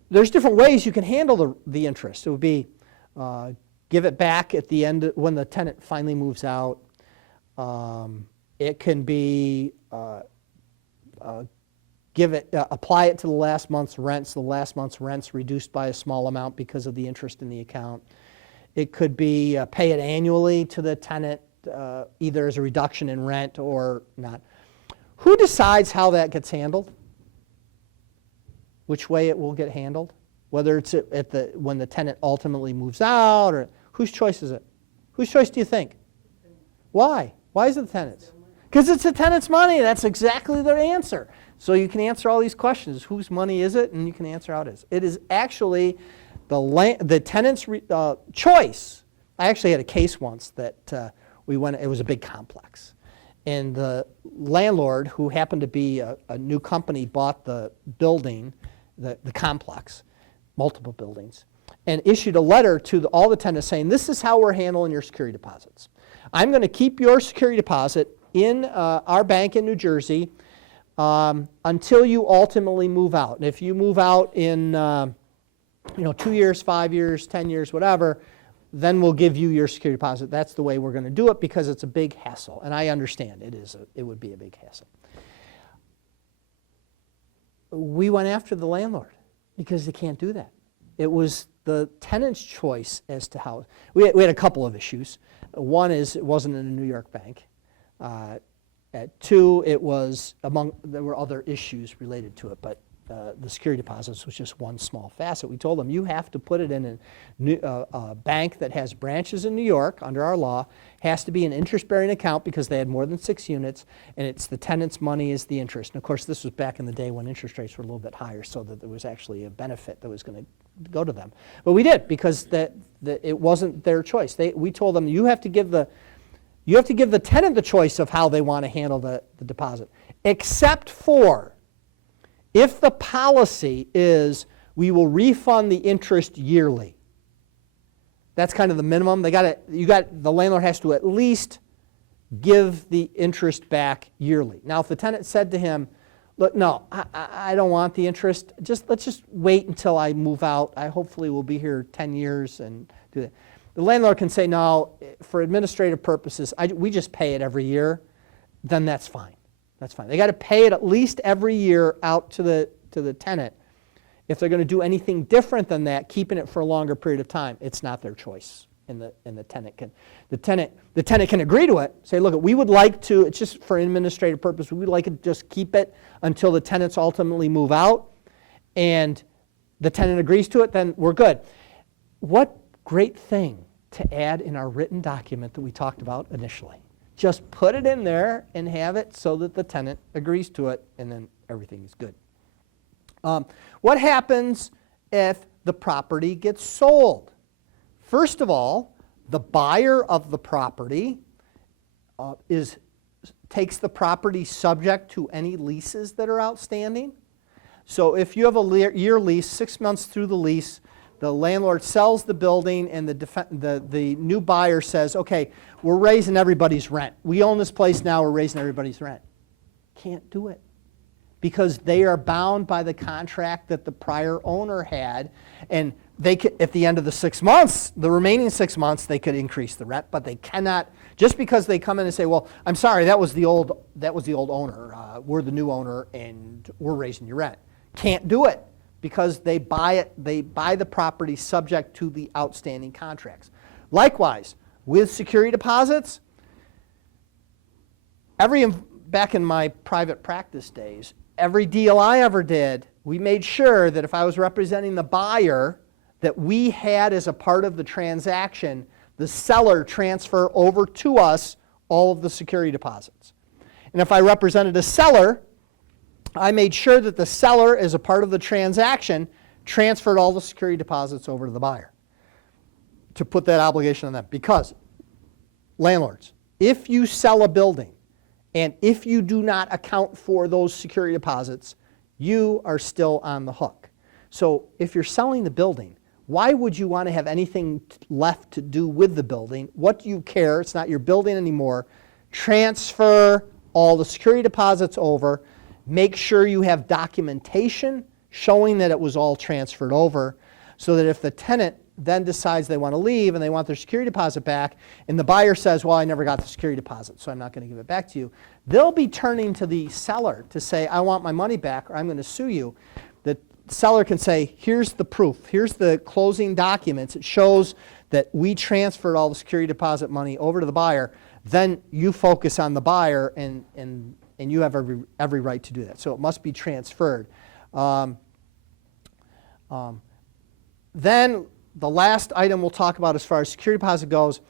there's different ways you can handle the interest. It would be give it back at the end when the tenant finally moves out. It can be apply it to the last month's rents. The last month's rents reduced by a small amount because of the interest in the account. It could be pay it annually to the tenant, either as a reduction in rent or not. Who decides how that gets handled? Which way it will get handled? whether it's when the tenant ultimately moves out, or whose choice is it? Whose choice do you think? Why? Why is it the tenant's? Because it's the tenant's money. That's exactly their answer. So you can answer all these questions. Whose money is it? And you can answer how it is. It is actually the tenant's choice. I actually had a case once that we went. It was a big complex, and the landlord, who happened to be a new company, bought the building, the complex, multiple buildings, and issued a letter to all the tenants saying, "This is how we're handling your security deposits. I'm going to keep your security deposit in our bank in New Jersey until you ultimately move out. And if you move out in 2 years, 5 years, 10 years, whatever, then we'll give you your security deposit. That's the way we're going to do it because it's a big hassle." And I understand it would be a big hassle. We went after the landlord because they can't do that. It was the tenant's choice as to how. We had a couple of issues. One is it wasn't in a New York bank. Two, there were other issues related to it, but the security deposits was just one small facet. We told them, you have to put it in a bank that has branches in New York under our law, has to be an interest-bearing account because they had more than 6 units, and it's the tenant's money is the interest. And of course, this was back in the day when interest rates were a little bit higher, so that there was actually a benefit that was going to go to them. But we did, because it wasn't their choice. We told them, you have to give the tenant the choice of how they want to handle the deposit, except for if the policy is we will refund the interest yearly. That's kind of the minimum. The landlord has to at least give the interest back yearly. Now, if the tenant said to him, "Look, no, I don't want the interest. Let's just wait until I move out. I hopefully will be here 10 years and do that." The landlord can say, "No, for administrative purposes, we just pay it every year." Then that's fine. That's fine. They got to pay it at least every year out to the tenant. If they're going to do anything different than that, keeping it for a longer period of time, it's not their choice. And the tenant can agree to it. Say, "Look, we would like to. It's just for administrative purpose. We would like to just keep it until the tenants ultimately move out." And the tenant agrees to it. Then we're good. What great thing to add in our written document that we talked about initially. Just put it in there and have it so that the tenant agrees to it, and then everything is good. What happens if the property gets sold? First of all, the buyer of the property takes the property subject to any leases that are outstanding. So if you have a year lease, 6 months through the lease, the landlord sells the building, and the new buyer says, "Okay, we're raising everybody's rent. We own this place now, we're raising everybody's rent." Can't do it, because they are bound by the contract that the prior owner had, and they could, at the end of the 6 months, the remaining 6 months, they could increase the rent, but they cannot, just because they come in and say, "Well, I'm sorry, that was the old owner. We're the new owner, and we're raising your rent." Can't do it, because they buy the property subject to the outstanding contracts. Likewise, with security deposits, back in my private practice days, every deal I ever did, we made sure that if I was representing the buyer, that we had as a part of the transaction, the seller transfer over to us all of the security deposits. And if I represented a seller, I made sure that the seller, as a part of the transaction, transferred all the security deposits over to the buyer to put that obligation on them. Because, landlords, if you sell a building and if you do not account for those security deposits, you are still on the hook. So if you're selling the building, why would you want to have anything left to do with the building? What do you care? It's not your building anymore. Transfer all the security deposits over. Make sure you have documentation showing that it was all transferred over, so that if the tenant then decides they want to leave and they want their security deposit back, and the buyer says, "Well, I never got the security deposit, so I'm not going to give it back to you," they'll be turning to the seller to say, "I want my money back, or I'm going to sue you." The seller can say, "Here's the proof. Here's the closing documents. It shows that we transferred all the security deposit money over to the buyer." Then you focus on the buyer, and you have every right to do that. So it must be transferred. Then the last item we'll talk about as far as security deposit goes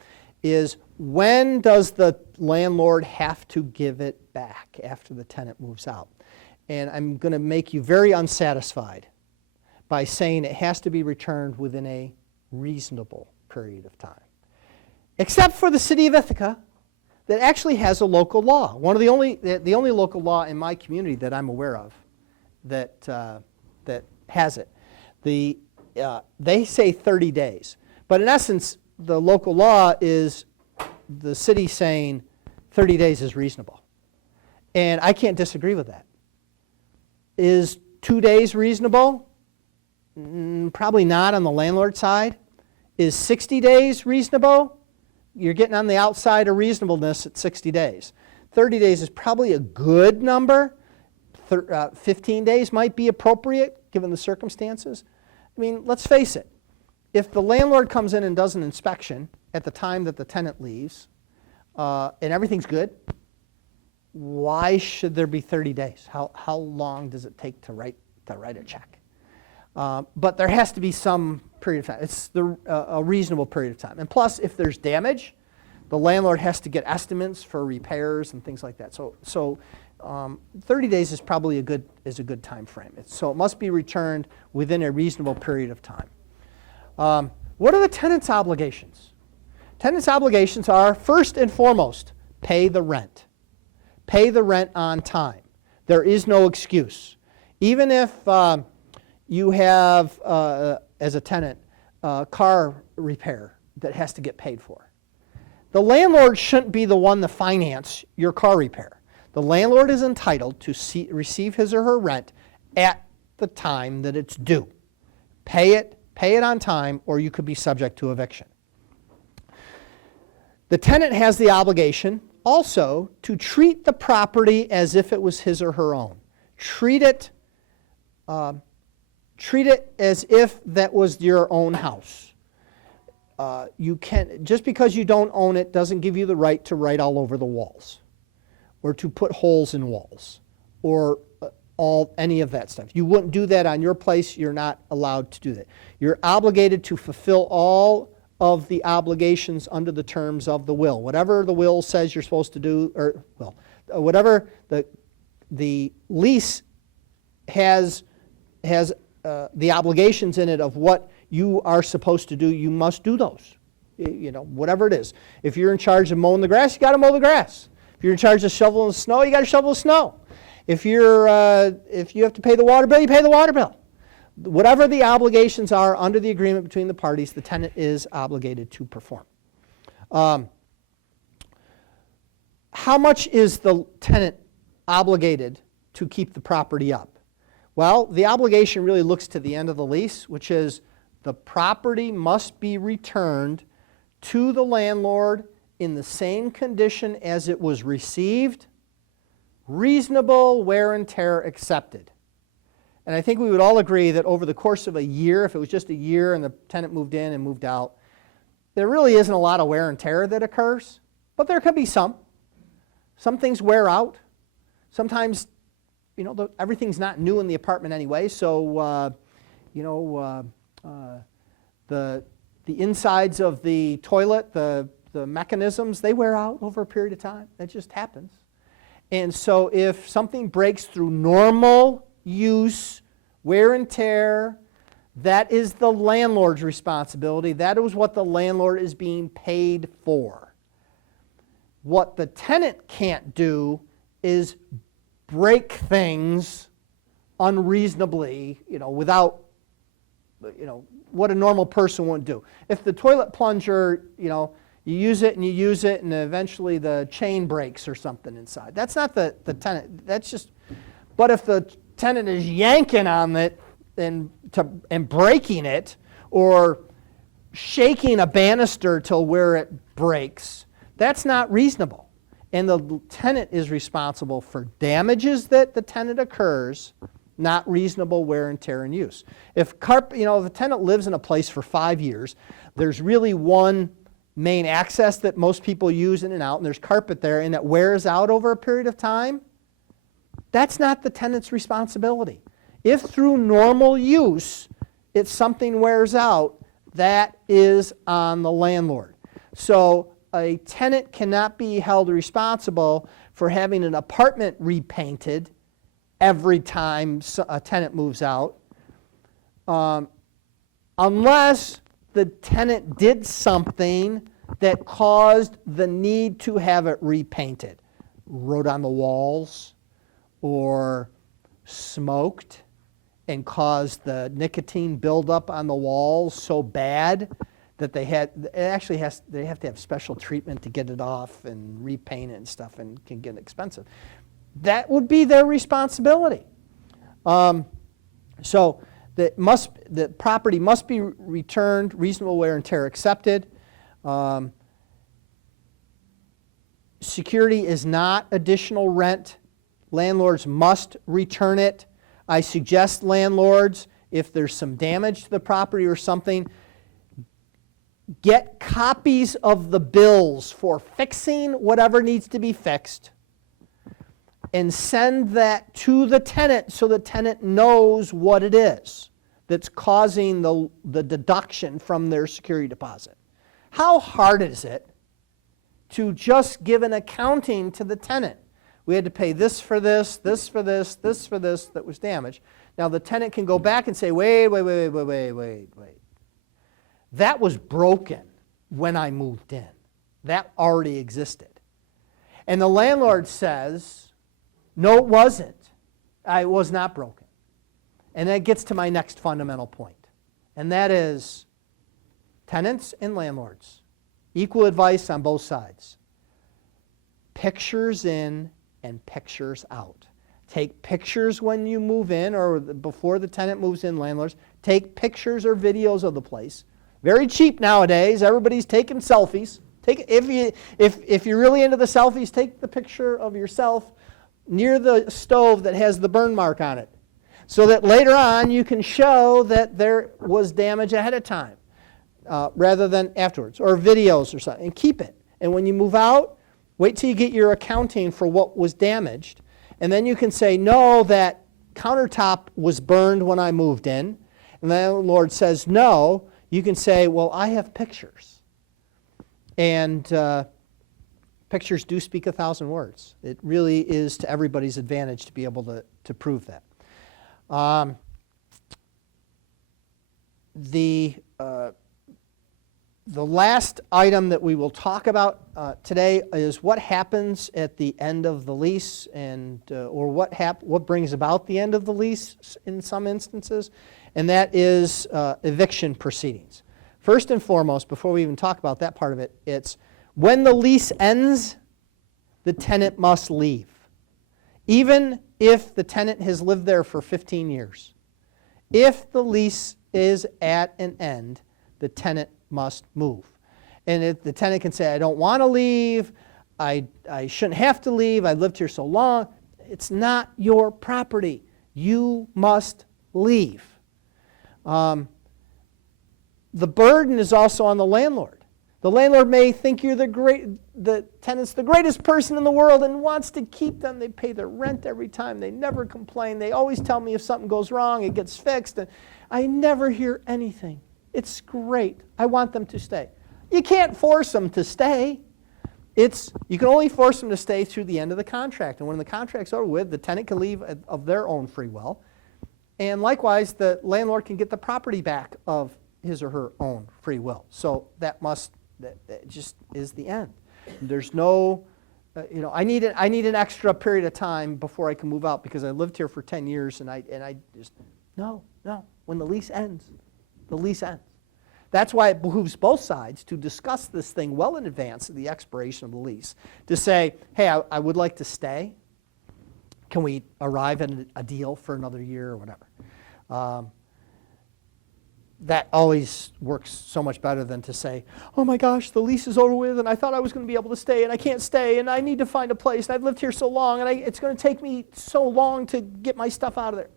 is when does the landlord have to give it back after the tenant moves out? And I'm going to make you very unsatisfied by saying it has to be returned within a reasonable period of time. Except for the city of Ithaca that actually has a local law. One of the only local law in my community that I'm aware of that has it. They say 30 days. But in essence, the local law is the city saying 30 days is reasonable. And I can't disagree with that. Is 2 days reasonable? Probably not on the landlord side. Is 60 days reasonable? You're getting on the outside of reasonableness at 60 days. 30 days is probably a good number. 15 days might be appropriate given the circumstances. I mean, let's face it. If the landlord comes in and does an inspection at the time that the tenant leaves and everything's good, why should there be 30 days? How long does it take to write a check? But there has to be some period of time. It's a reasonable period of time. And plus, if there's damage, the landlord has to get estimates for repairs and things like that. So 30 days is probably a good time frame. So it must be returned within a reasonable period of time. What are the tenant's obligations? Tenant's obligations are, first and foremost, pay the rent. Pay the rent on time. There is no excuse. Even if you have, as a tenant, car repair that has to get paid for. The landlord shouldn't be the one to finance your car repair. The landlord is entitled to receive his or her rent at the time that it's due. Pay it on time, or you could be subject to eviction. The tenant has the obligation also to treat the property as if it was his or her own. Treat it as if that was your own house. Just because you don't own it doesn't give you the right to write all over the walls, or to put holes in walls, or any of that stuff. You wouldn't do that on your place. You're not allowed to do that. You're obligated to fulfill all of the obligations under the terms of the will. Whatever the will says you're supposed to do, whatever the lease has the obligations in it of what you are supposed to do, you must do those. Whatever it is. If you're in charge of mowing the grass, you got to mow the grass. If you're in charge of shoveling the snow, you got to shovel the snow. If you have to pay the water bill, you pay the water bill. Whatever the obligations are under the agreement between the parties, the tenant is obligated to perform. How much is the tenant obligated to keep the property up? Well, the obligation really looks to the end of the lease, which is the property must be returned to the landlord in the same condition as it was received, reasonable wear and tear accepted. And I think we would all agree that over the course of a year, if it was just a year and the tenant moved in and moved out, there really isn't a lot of wear and tear that occurs, but there could be some. Some things wear out. Sometimes, everything's not new in the apartment anyway, so, the insides of the toilet, the mechanisms, they wear out over a period of time. That just happens. And so if something breaks through normal use, wear and tear, that is the landlord's responsibility. That is what the landlord is being paid for. What the tenant can't do is break things unreasonably, without, what a normal person wouldn't do. If the toilet plunger, you use it and eventually the chain breaks or something inside. That's not the tenant. That's just, but if the tenant is yanking on it and breaking it, or shaking a banister till where it breaks, that's not reasonable. And the tenant is responsible for damages that the tenant occurs, not reasonable wear and tear and use. If if a tenant lives in a place for 5 years, there's really one main access that most people use in and out, and there's carpet there, and that wears out over a period of time, that's not the tenant's responsibility. If through normal use if something wears out, that is on the landlord. So a tenant cannot be held responsible for having an apartment repainted every time a tenant moves out, unless the tenant did something that caused the need to have it repainted. Wrote on the walls, or smoked and caused the nicotine buildup on the walls so bad that they have to have special treatment to get it off and repaint it and stuff, and can get expensive. That would be their responsibility. So the property must be returned, reasonable wear and tear accepted. Security is not additional rent. Landlords must return it. I suggest landlords, if there's some damage to the property or something, get copies of the bills for fixing whatever needs to be fixed and send that to the tenant so the tenant knows what it is that's causing the deduction from their security deposit. How hard is it to just give an accounting to the tenant? We had to pay this for this, this for this, this for this that was damaged. Now the tenant can go back and say, wait. That was broken when I moved in. That already existed. And the landlord says, no, it wasn't. It was not broken. And that gets to my next fundamental point. And that is tenants and landlords. Equal advice on both sides. Pictures in and pictures out. Take pictures when you move in or before the tenant moves in, landlords. Take pictures or videos of the place. Very cheap nowadays. Everybody's taking selfies. If you're really into the selfies, take the picture of yourself near the stove that has the burn mark on it, so that later on you can show that there was damage ahead of time rather than afterwards, or videos or something, and keep it. And when you move out, wait till you get your accounting for what was damaged, and then you can say, no, that countertop was burned when I moved in, and the landlord says no. You can say, well, I have pictures. And pictures do speak 1,000 words. It really is to everybody's advantage to be able to prove that. The last item that we will talk about today is what happens at the end of the lease, and or what brings about the end of the lease in some instances, and that is eviction proceedings. First and foremost, before we even talk about that part of it, it's when the lease ends, the tenant must leave, even if the tenant has lived there for 15 years. If the lease is at an end, the tenant must move. And if the tenant can say, I don't want to leave, I shouldn't have to leave, I lived here so long, it's not your property. You must leave. The burden is also on the landlord. The landlord may think you're the tenant's the greatest person in the world and wants to keep them. They pay their rent every time. They never complain. They always tell me if something goes wrong, it gets fixed. And I never hear anything. It's great. I want them to stay. You can't force them to stay. You can only force them to stay through the end of the contract. And when the contract's over with, the tenant can leave of their own free will. And likewise, the landlord can get the property back of his or her own free will. So that just is the end. There's no, I need an extra period of time before I can move out because I lived here for 10 years and I just, no. When the lease ends, the lease ends. That's why it behooves both sides to discuss this thing well in advance of the expiration of the lease. To say, hey, I would like to stay. Can we arrive at a deal for another year or whatever? That always works so much better than to say, oh my gosh, the lease is over with and I thought I was going to be able to stay and I can't stay and I need to find a place and I've lived here so long and it's going to take me so long to get my stuff out of there.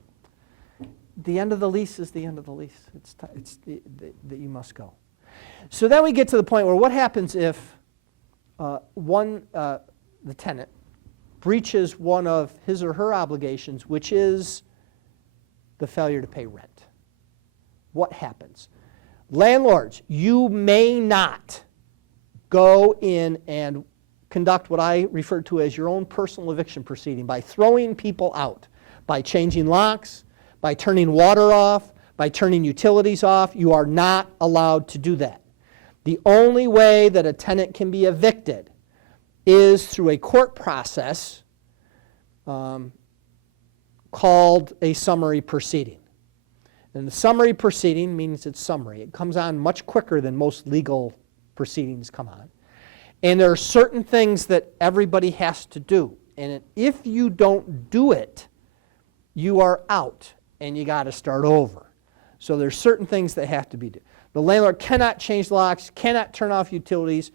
The end of the lease is the end of the lease. It's that you must go. So then we get to the point where what happens if the tenant breaches one of his or her obligations, which is the failure to pay rent. what happens? Landlords, you may not go in and conduct what I refer to as your own personal eviction proceeding by throwing people out, by changing locks, by turning water off, by turning utilities off. You are not allowed to do that. The only way that a tenant can be evicted is through a court process called a summary proceeding. And the summary proceeding means it's summary. It comes on much quicker than most legal proceedings come on. And there are certain things that everybody has to do. And if you don't do it, you are out and you got to start over. So there's certain things that have to be done. The landlord cannot change locks, cannot turn off utilities,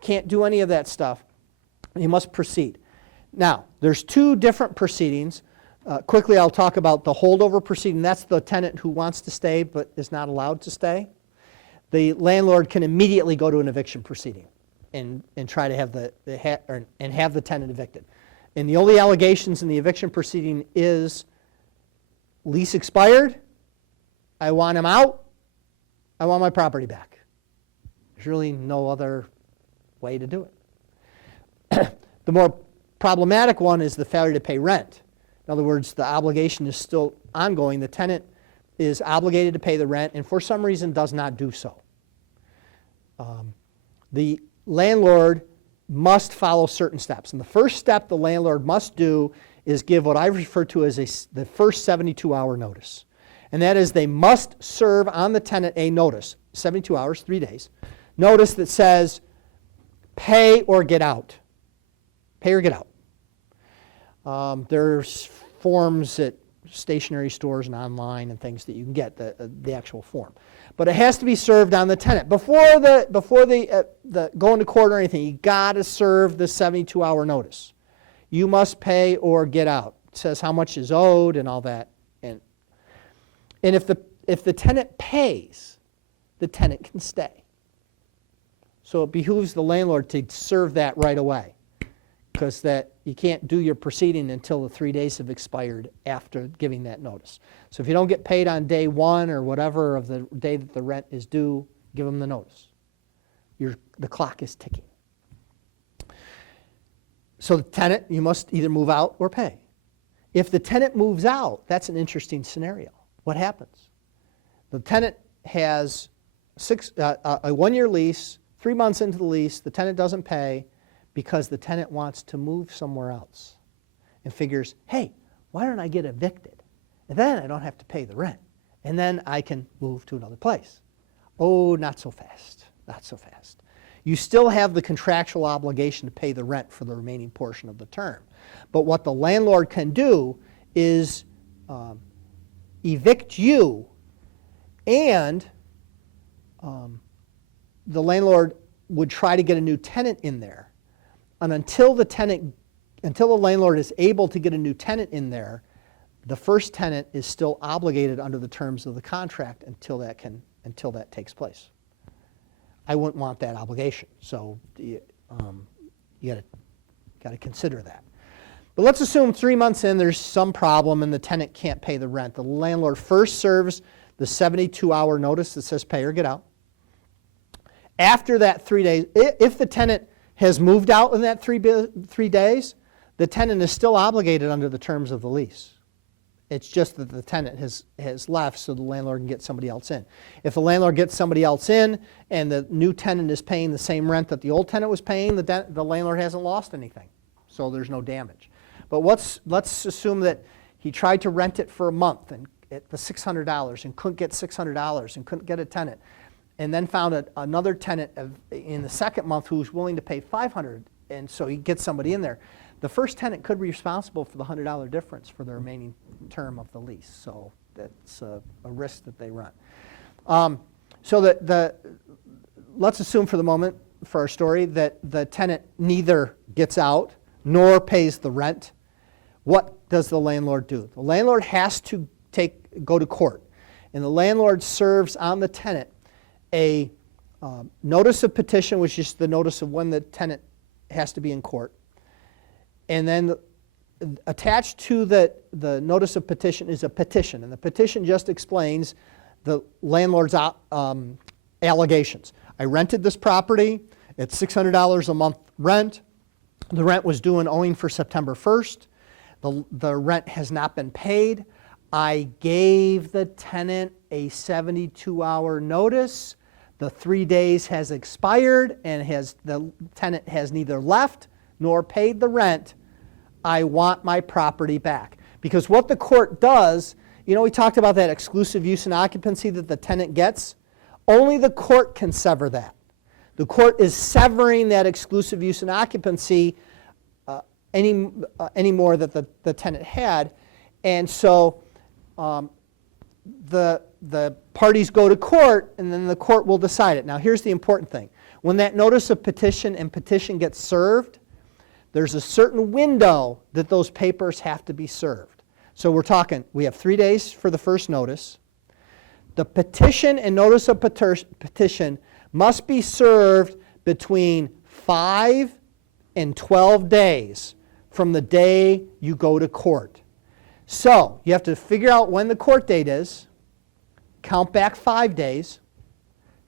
can't do any of that stuff. He must proceed. Now, there's two different proceedings. Quickly, I'll talk about the holdover proceeding. That's the tenant who wants to stay but is not allowed to stay. The landlord can immediately go to an eviction proceeding and try to have have the tenant evicted. And the only allegations in the eviction proceeding is lease expired, I want him out, I want my property back. There's really no other way to do it. The more problematic one is the failure to pay rent. In other words, the obligation is still ongoing. The tenant is obligated to pay the rent and for some reason does not do so. The landlord must follow certain steps. And the first step the landlord must do is give what I refer to as the first 72-hour notice. And that is they must serve on the tenant a notice, 72 hours, 3 days, notice that says pay or get out. Pay or get out. There's forms at stationery stores and online and things that you can get, the actual form. But it has to be served on the tenant. Before the going to court or anything, you got to serve the 72-hour notice. You must pay or get out. It says how much is owed and all that. And if the tenant pays, the tenant can stay. So it behooves the landlord to serve that right away, because that you can't do your proceeding until the 3 days have expired after giving that notice. So if you don't get paid on day one or whatever of the day that the rent is due, give them the notice. The clock is ticking. So the tenant, you must either move out or pay. If the tenant moves out, that's an interesting scenario. What happens? The tenant has a 1-year lease, 3 months into the lease, the tenant doesn't pay because the tenant wants to move somewhere else and figures, hey, why don't I get evicted? And then I don't have to pay the rent. And then I can move to another place. Oh, not so fast. Not so fast. You still have the contractual obligation to pay the rent for the remaining portion of the term. But what the landlord can do is evict you, and the landlord would try to get a new tenant in there. And until the landlord is able to get a new tenant in there, the first tenant is still obligated under the terms of the contract until that takes place. I wouldn't want that obligation, so you got to consider that. But let's assume 3 months in there's some problem and the tenant can't pay the rent. The landlord first serves the 72-hour notice that says pay or get out. After that 3 days, if the tenant has moved out in that 3 days, the tenant is still obligated under the terms of the lease. It's just that the tenant has left so the landlord can get somebody else in. If the landlord gets somebody else in and the new tenant is paying the same rent that the old tenant was paying, the landlord hasn't lost anything. So there's no damage. But let's assume that he tried to rent it for a month and at the $600 and couldn't get $600 and couldn't get a tenant, and then found another tenant in the second month who was willing to pay $500, and so he gets somebody in there. The first tenant could be responsible for the $100 difference for the remaining term of the lease. So that's a risk that they run. Let's assume for the moment, for our story, that the tenant neither gets out nor pays the rent. What does the landlord do? The landlord has to go to court. And the landlord serves on the tenant a notice of petition, which is the notice of when the tenant has to be in court. And then attached to the notice of petition is a petition. And the petition just explains the landlord's allegations. I rented this property at $600 a month rent. The rent was due and owing for September 1st. The rent has not been paid. I gave the tenant a 72-hour notice. The 3 days has expired and the tenant has neither left nor paid the rent. I want my property back. Because what the court does, you know, we talked about that exclusive use and occupancy that the tenant gets. Only the court can sever that. The court is severing that exclusive use and occupancy any more that the tenant had. And so the parties go to court, and then the court will decide it. Now, here's the important thing. When that notice of petition and petition gets served, there's a certain window that those papers have to be served. So we're talking, we have 3 days for the first notice. The petition and notice of petition must be served between 5 and 12 days from the day you go to court. So you have to figure out when the court date is, count back 5 days,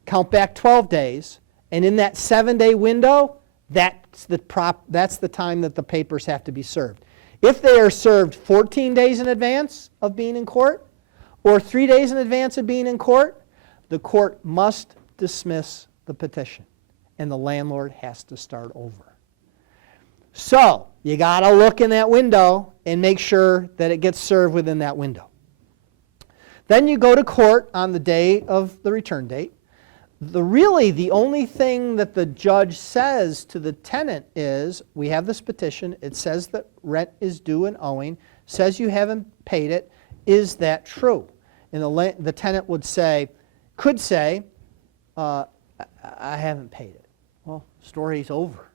count back 12 days, and in that 7-day window, that's the time that the papers have to be served. If they are served 14 days in advance of being in court, or 3 days in advance of being in court, the court must dismiss the petition, and the landlord has to start over. So you got to look in that window and make sure that it gets served within that window. Then you go to court on the day of the return date. Really, the only thing that the judge says to the tenant is, we have this petition, it says that rent is due and owing, says you haven't paid it. Is that true? And the tenant could say, I haven't paid it. Well, story's over.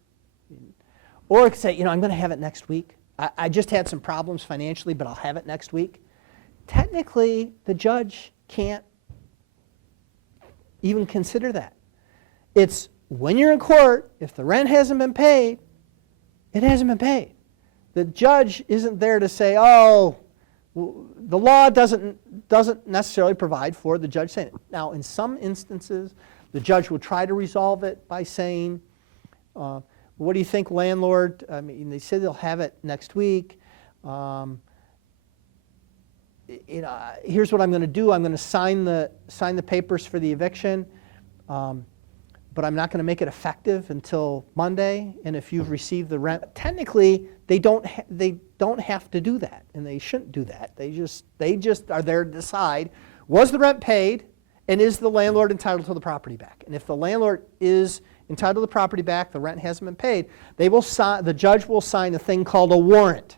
Or it could say, I'm going to have it next week. I just had some problems financially, but I'll have it next week. Technically, the judge can't even consider that. It's when you're in court, if the rent hasn't been paid, it hasn't been paid. The judge isn't there to say, the law doesn't necessarily provide for the judge saying it. Now, in some instances, the judge will try to resolve it by saying, what do you think, landlord? I mean, they said they'll have it next week. Here's what I'm going to do. I'm going to sign the papers for the eviction, but I'm not going to make it effective until Monday. And if you've received the rent, technically they don't have to do that, and they shouldn't do that. They just are there to decide, was the rent paid, and is the landlord entitled to the property back? And if the landlord is entitled to the property back, the rent hasn't been paid, the judge will sign a thing called a warrant,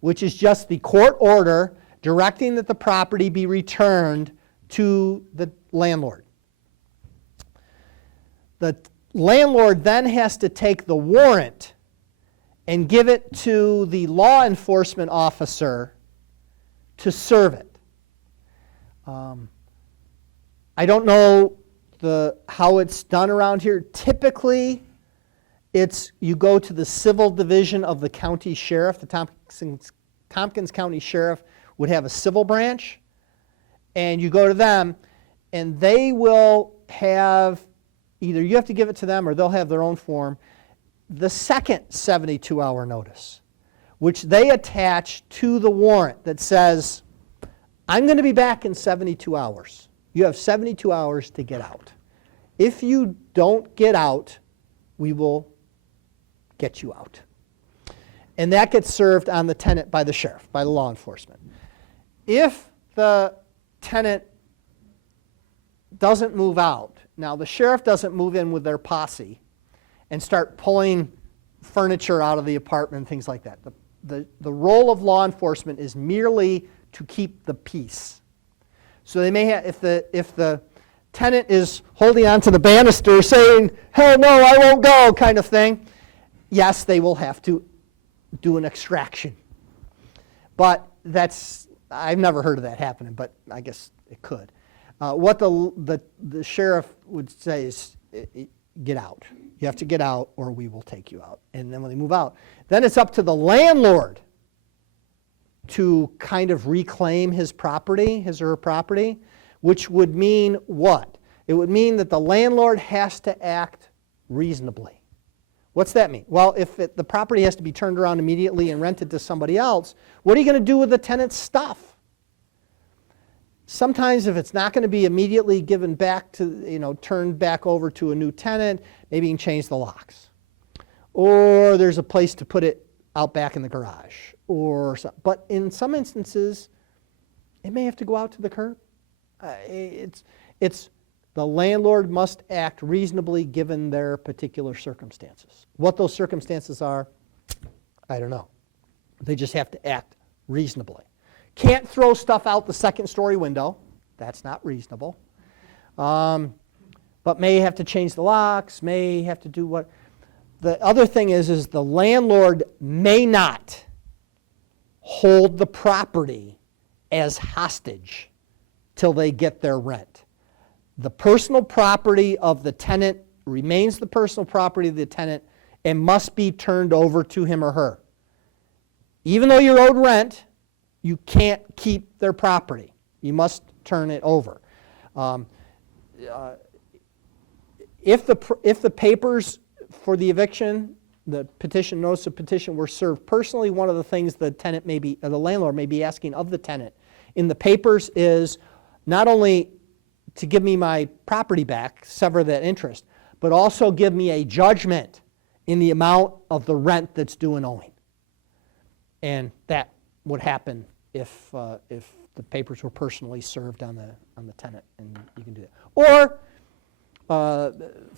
which is just the court order directing that the property be returned to the landlord. The landlord then has to take the warrant and give it to the law enforcement officer to serve it. I don't know how it's done around here. Typically, you go to the civil division of the county sheriff. The Tompkins County Sheriff would have a civil branch, and you go to them, and they will have, either you have to give it to them or they'll have their own form, the second 72-hour notice, which they attach to the warrant that says, I'm going to be back in 72 hours. You have 72 hours to get out. If you don't get out, we will get you out. And that gets served on the tenant by the sheriff, by the law enforcement. If the tenant doesn't move out, now the sheriff doesn't move in with their posse and start pulling furniture out of the apartment and things like that. The role of law enforcement is merely to keep the peace. So they may have, if the tenant is holding onto the banister saying, hell no, I won't go, kind of thing, yes, they will have to do an extraction. But I've never heard of that happening, but I guess it could. What the sheriff would say is, get out. You have to get out or we will take you out. And then when they move out, then it's up to the landlord to kind of reclaim his property, his or her property, which would mean what? It would mean that the landlord has to act reasonably. What's that mean? Well, if the property has to be turned around immediately and rented to somebody else, what are you going to do with the tenant's stuff? Sometimes if it's not going to be immediately given back to, turned back over to a new tenant, maybe you can change the locks. Or there's a place to put it out back in the garage. But in some instances, it may have to go out to the curb. The landlord must act reasonably given their particular circumstances. What those circumstances are, I don't know. They just have to act reasonably. Can't throw stuff out the second-story window. That's not reasonable. But may have to change the locks, may have to do what. The other thing is the landlord may not hold the property as hostage till they get their rent. The personal property of the tenant remains the personal property of the tenant and must be turned over to him or her. Even though you're owed rent, you can't keep their property. You must turn it over. If the papers for the eviction, the petition, notice of petition, were served personally, one of the things the landlord may be asking of the tenant in the papers is not only to give me my property back, sever that interest, but also give me a judgment in the amount of the rent that's due and owing. And that would happen if the papers were personally served on the tenant, and you can do that. Or,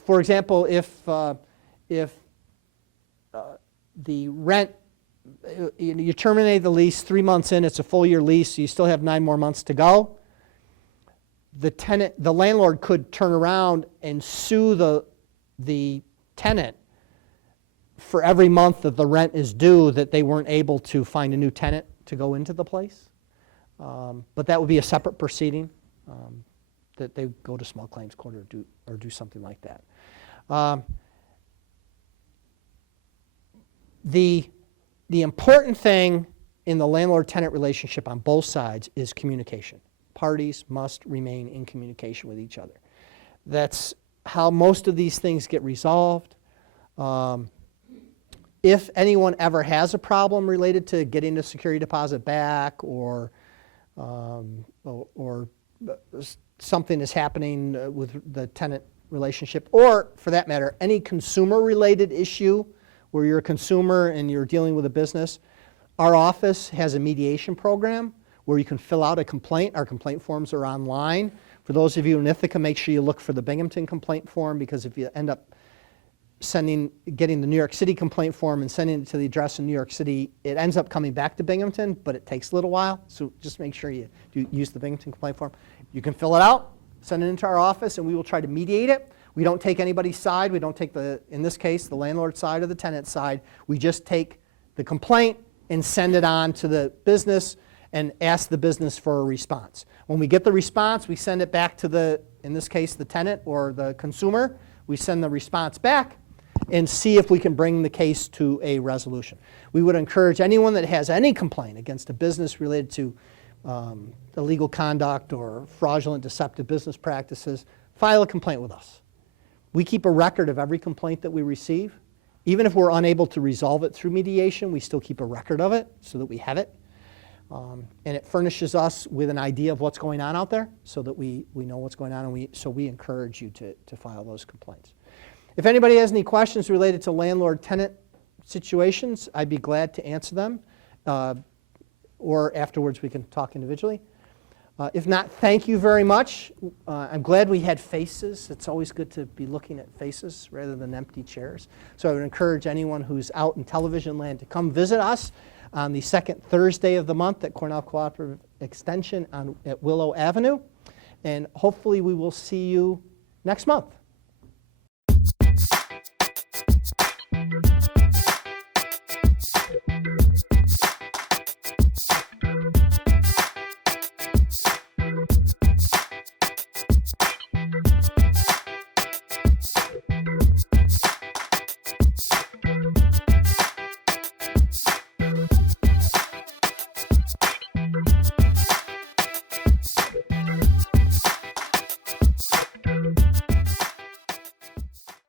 for example, if the rent, you terminate the lease 3 months in, it's a full year lease, so you still have 9 more months to go. The landlord could turn around and sue the tenant for every month that the rent is due that they weren't able to find a new tenant to go into the place. But that would be a separate proceeding that they go to small claims court or do something like that. The important thing in the landlord-tenant relationship on both sides is communication. Parties must remain in communication with each other. That's how most of these things get resolved. If anyone ever has a problem related to getting the security deposit back or something is happening with the tenant relationship, or for that matter, any consumer-related issue where you're a consumer and you're dealing with a business, our office has a mediation program where you can fill out a complaint. Our complaint forms are online. For those of you in Ithaca, make sure you look for the Binghamton complaint form, because if you end up getting the New York City complaint form and sending it to the address in New York City, it ends up coming back to Binghamton, but it takes a little while. So just make sure you do use the Binghamton complaint form. You can fill it out, send it into our office, and we will try to mediate it. We don't take anybody's side. We don't take in this case, the landlord side or the tenant side. We just take the complaint and send it on to the business and ask the business for a response. When we get the response, we send it back to in this case, the tenant or the consumer. We send the response back and see if we can bring the case to a resolution. We would encourage anyone that has any complaint against a business related to illegal conduct or fraudulent, deceptive business practices, file a complaint with us. We keep a record of every complaint that we receive. Even if we're unable to resolve it through mediation, we still keep a record of it so that we have it. And it furnishes us with an idea of what's going on out there so that we know what's going on, and so we encourage you to file those complaints. If anybody has any questions related to landlord-tenant situations, I'd be glad to answer them, or afterwards we can talk individually. If not, thank you very much. I'm glad we had faces. It's always good to be looking at faces rather than empty chairs. So I would encourage anyone who's out in television land to come visit us on the second Thursday of the month at Cornell Cooperative Extension at Willow Avenue. And hopefully we will see you next month.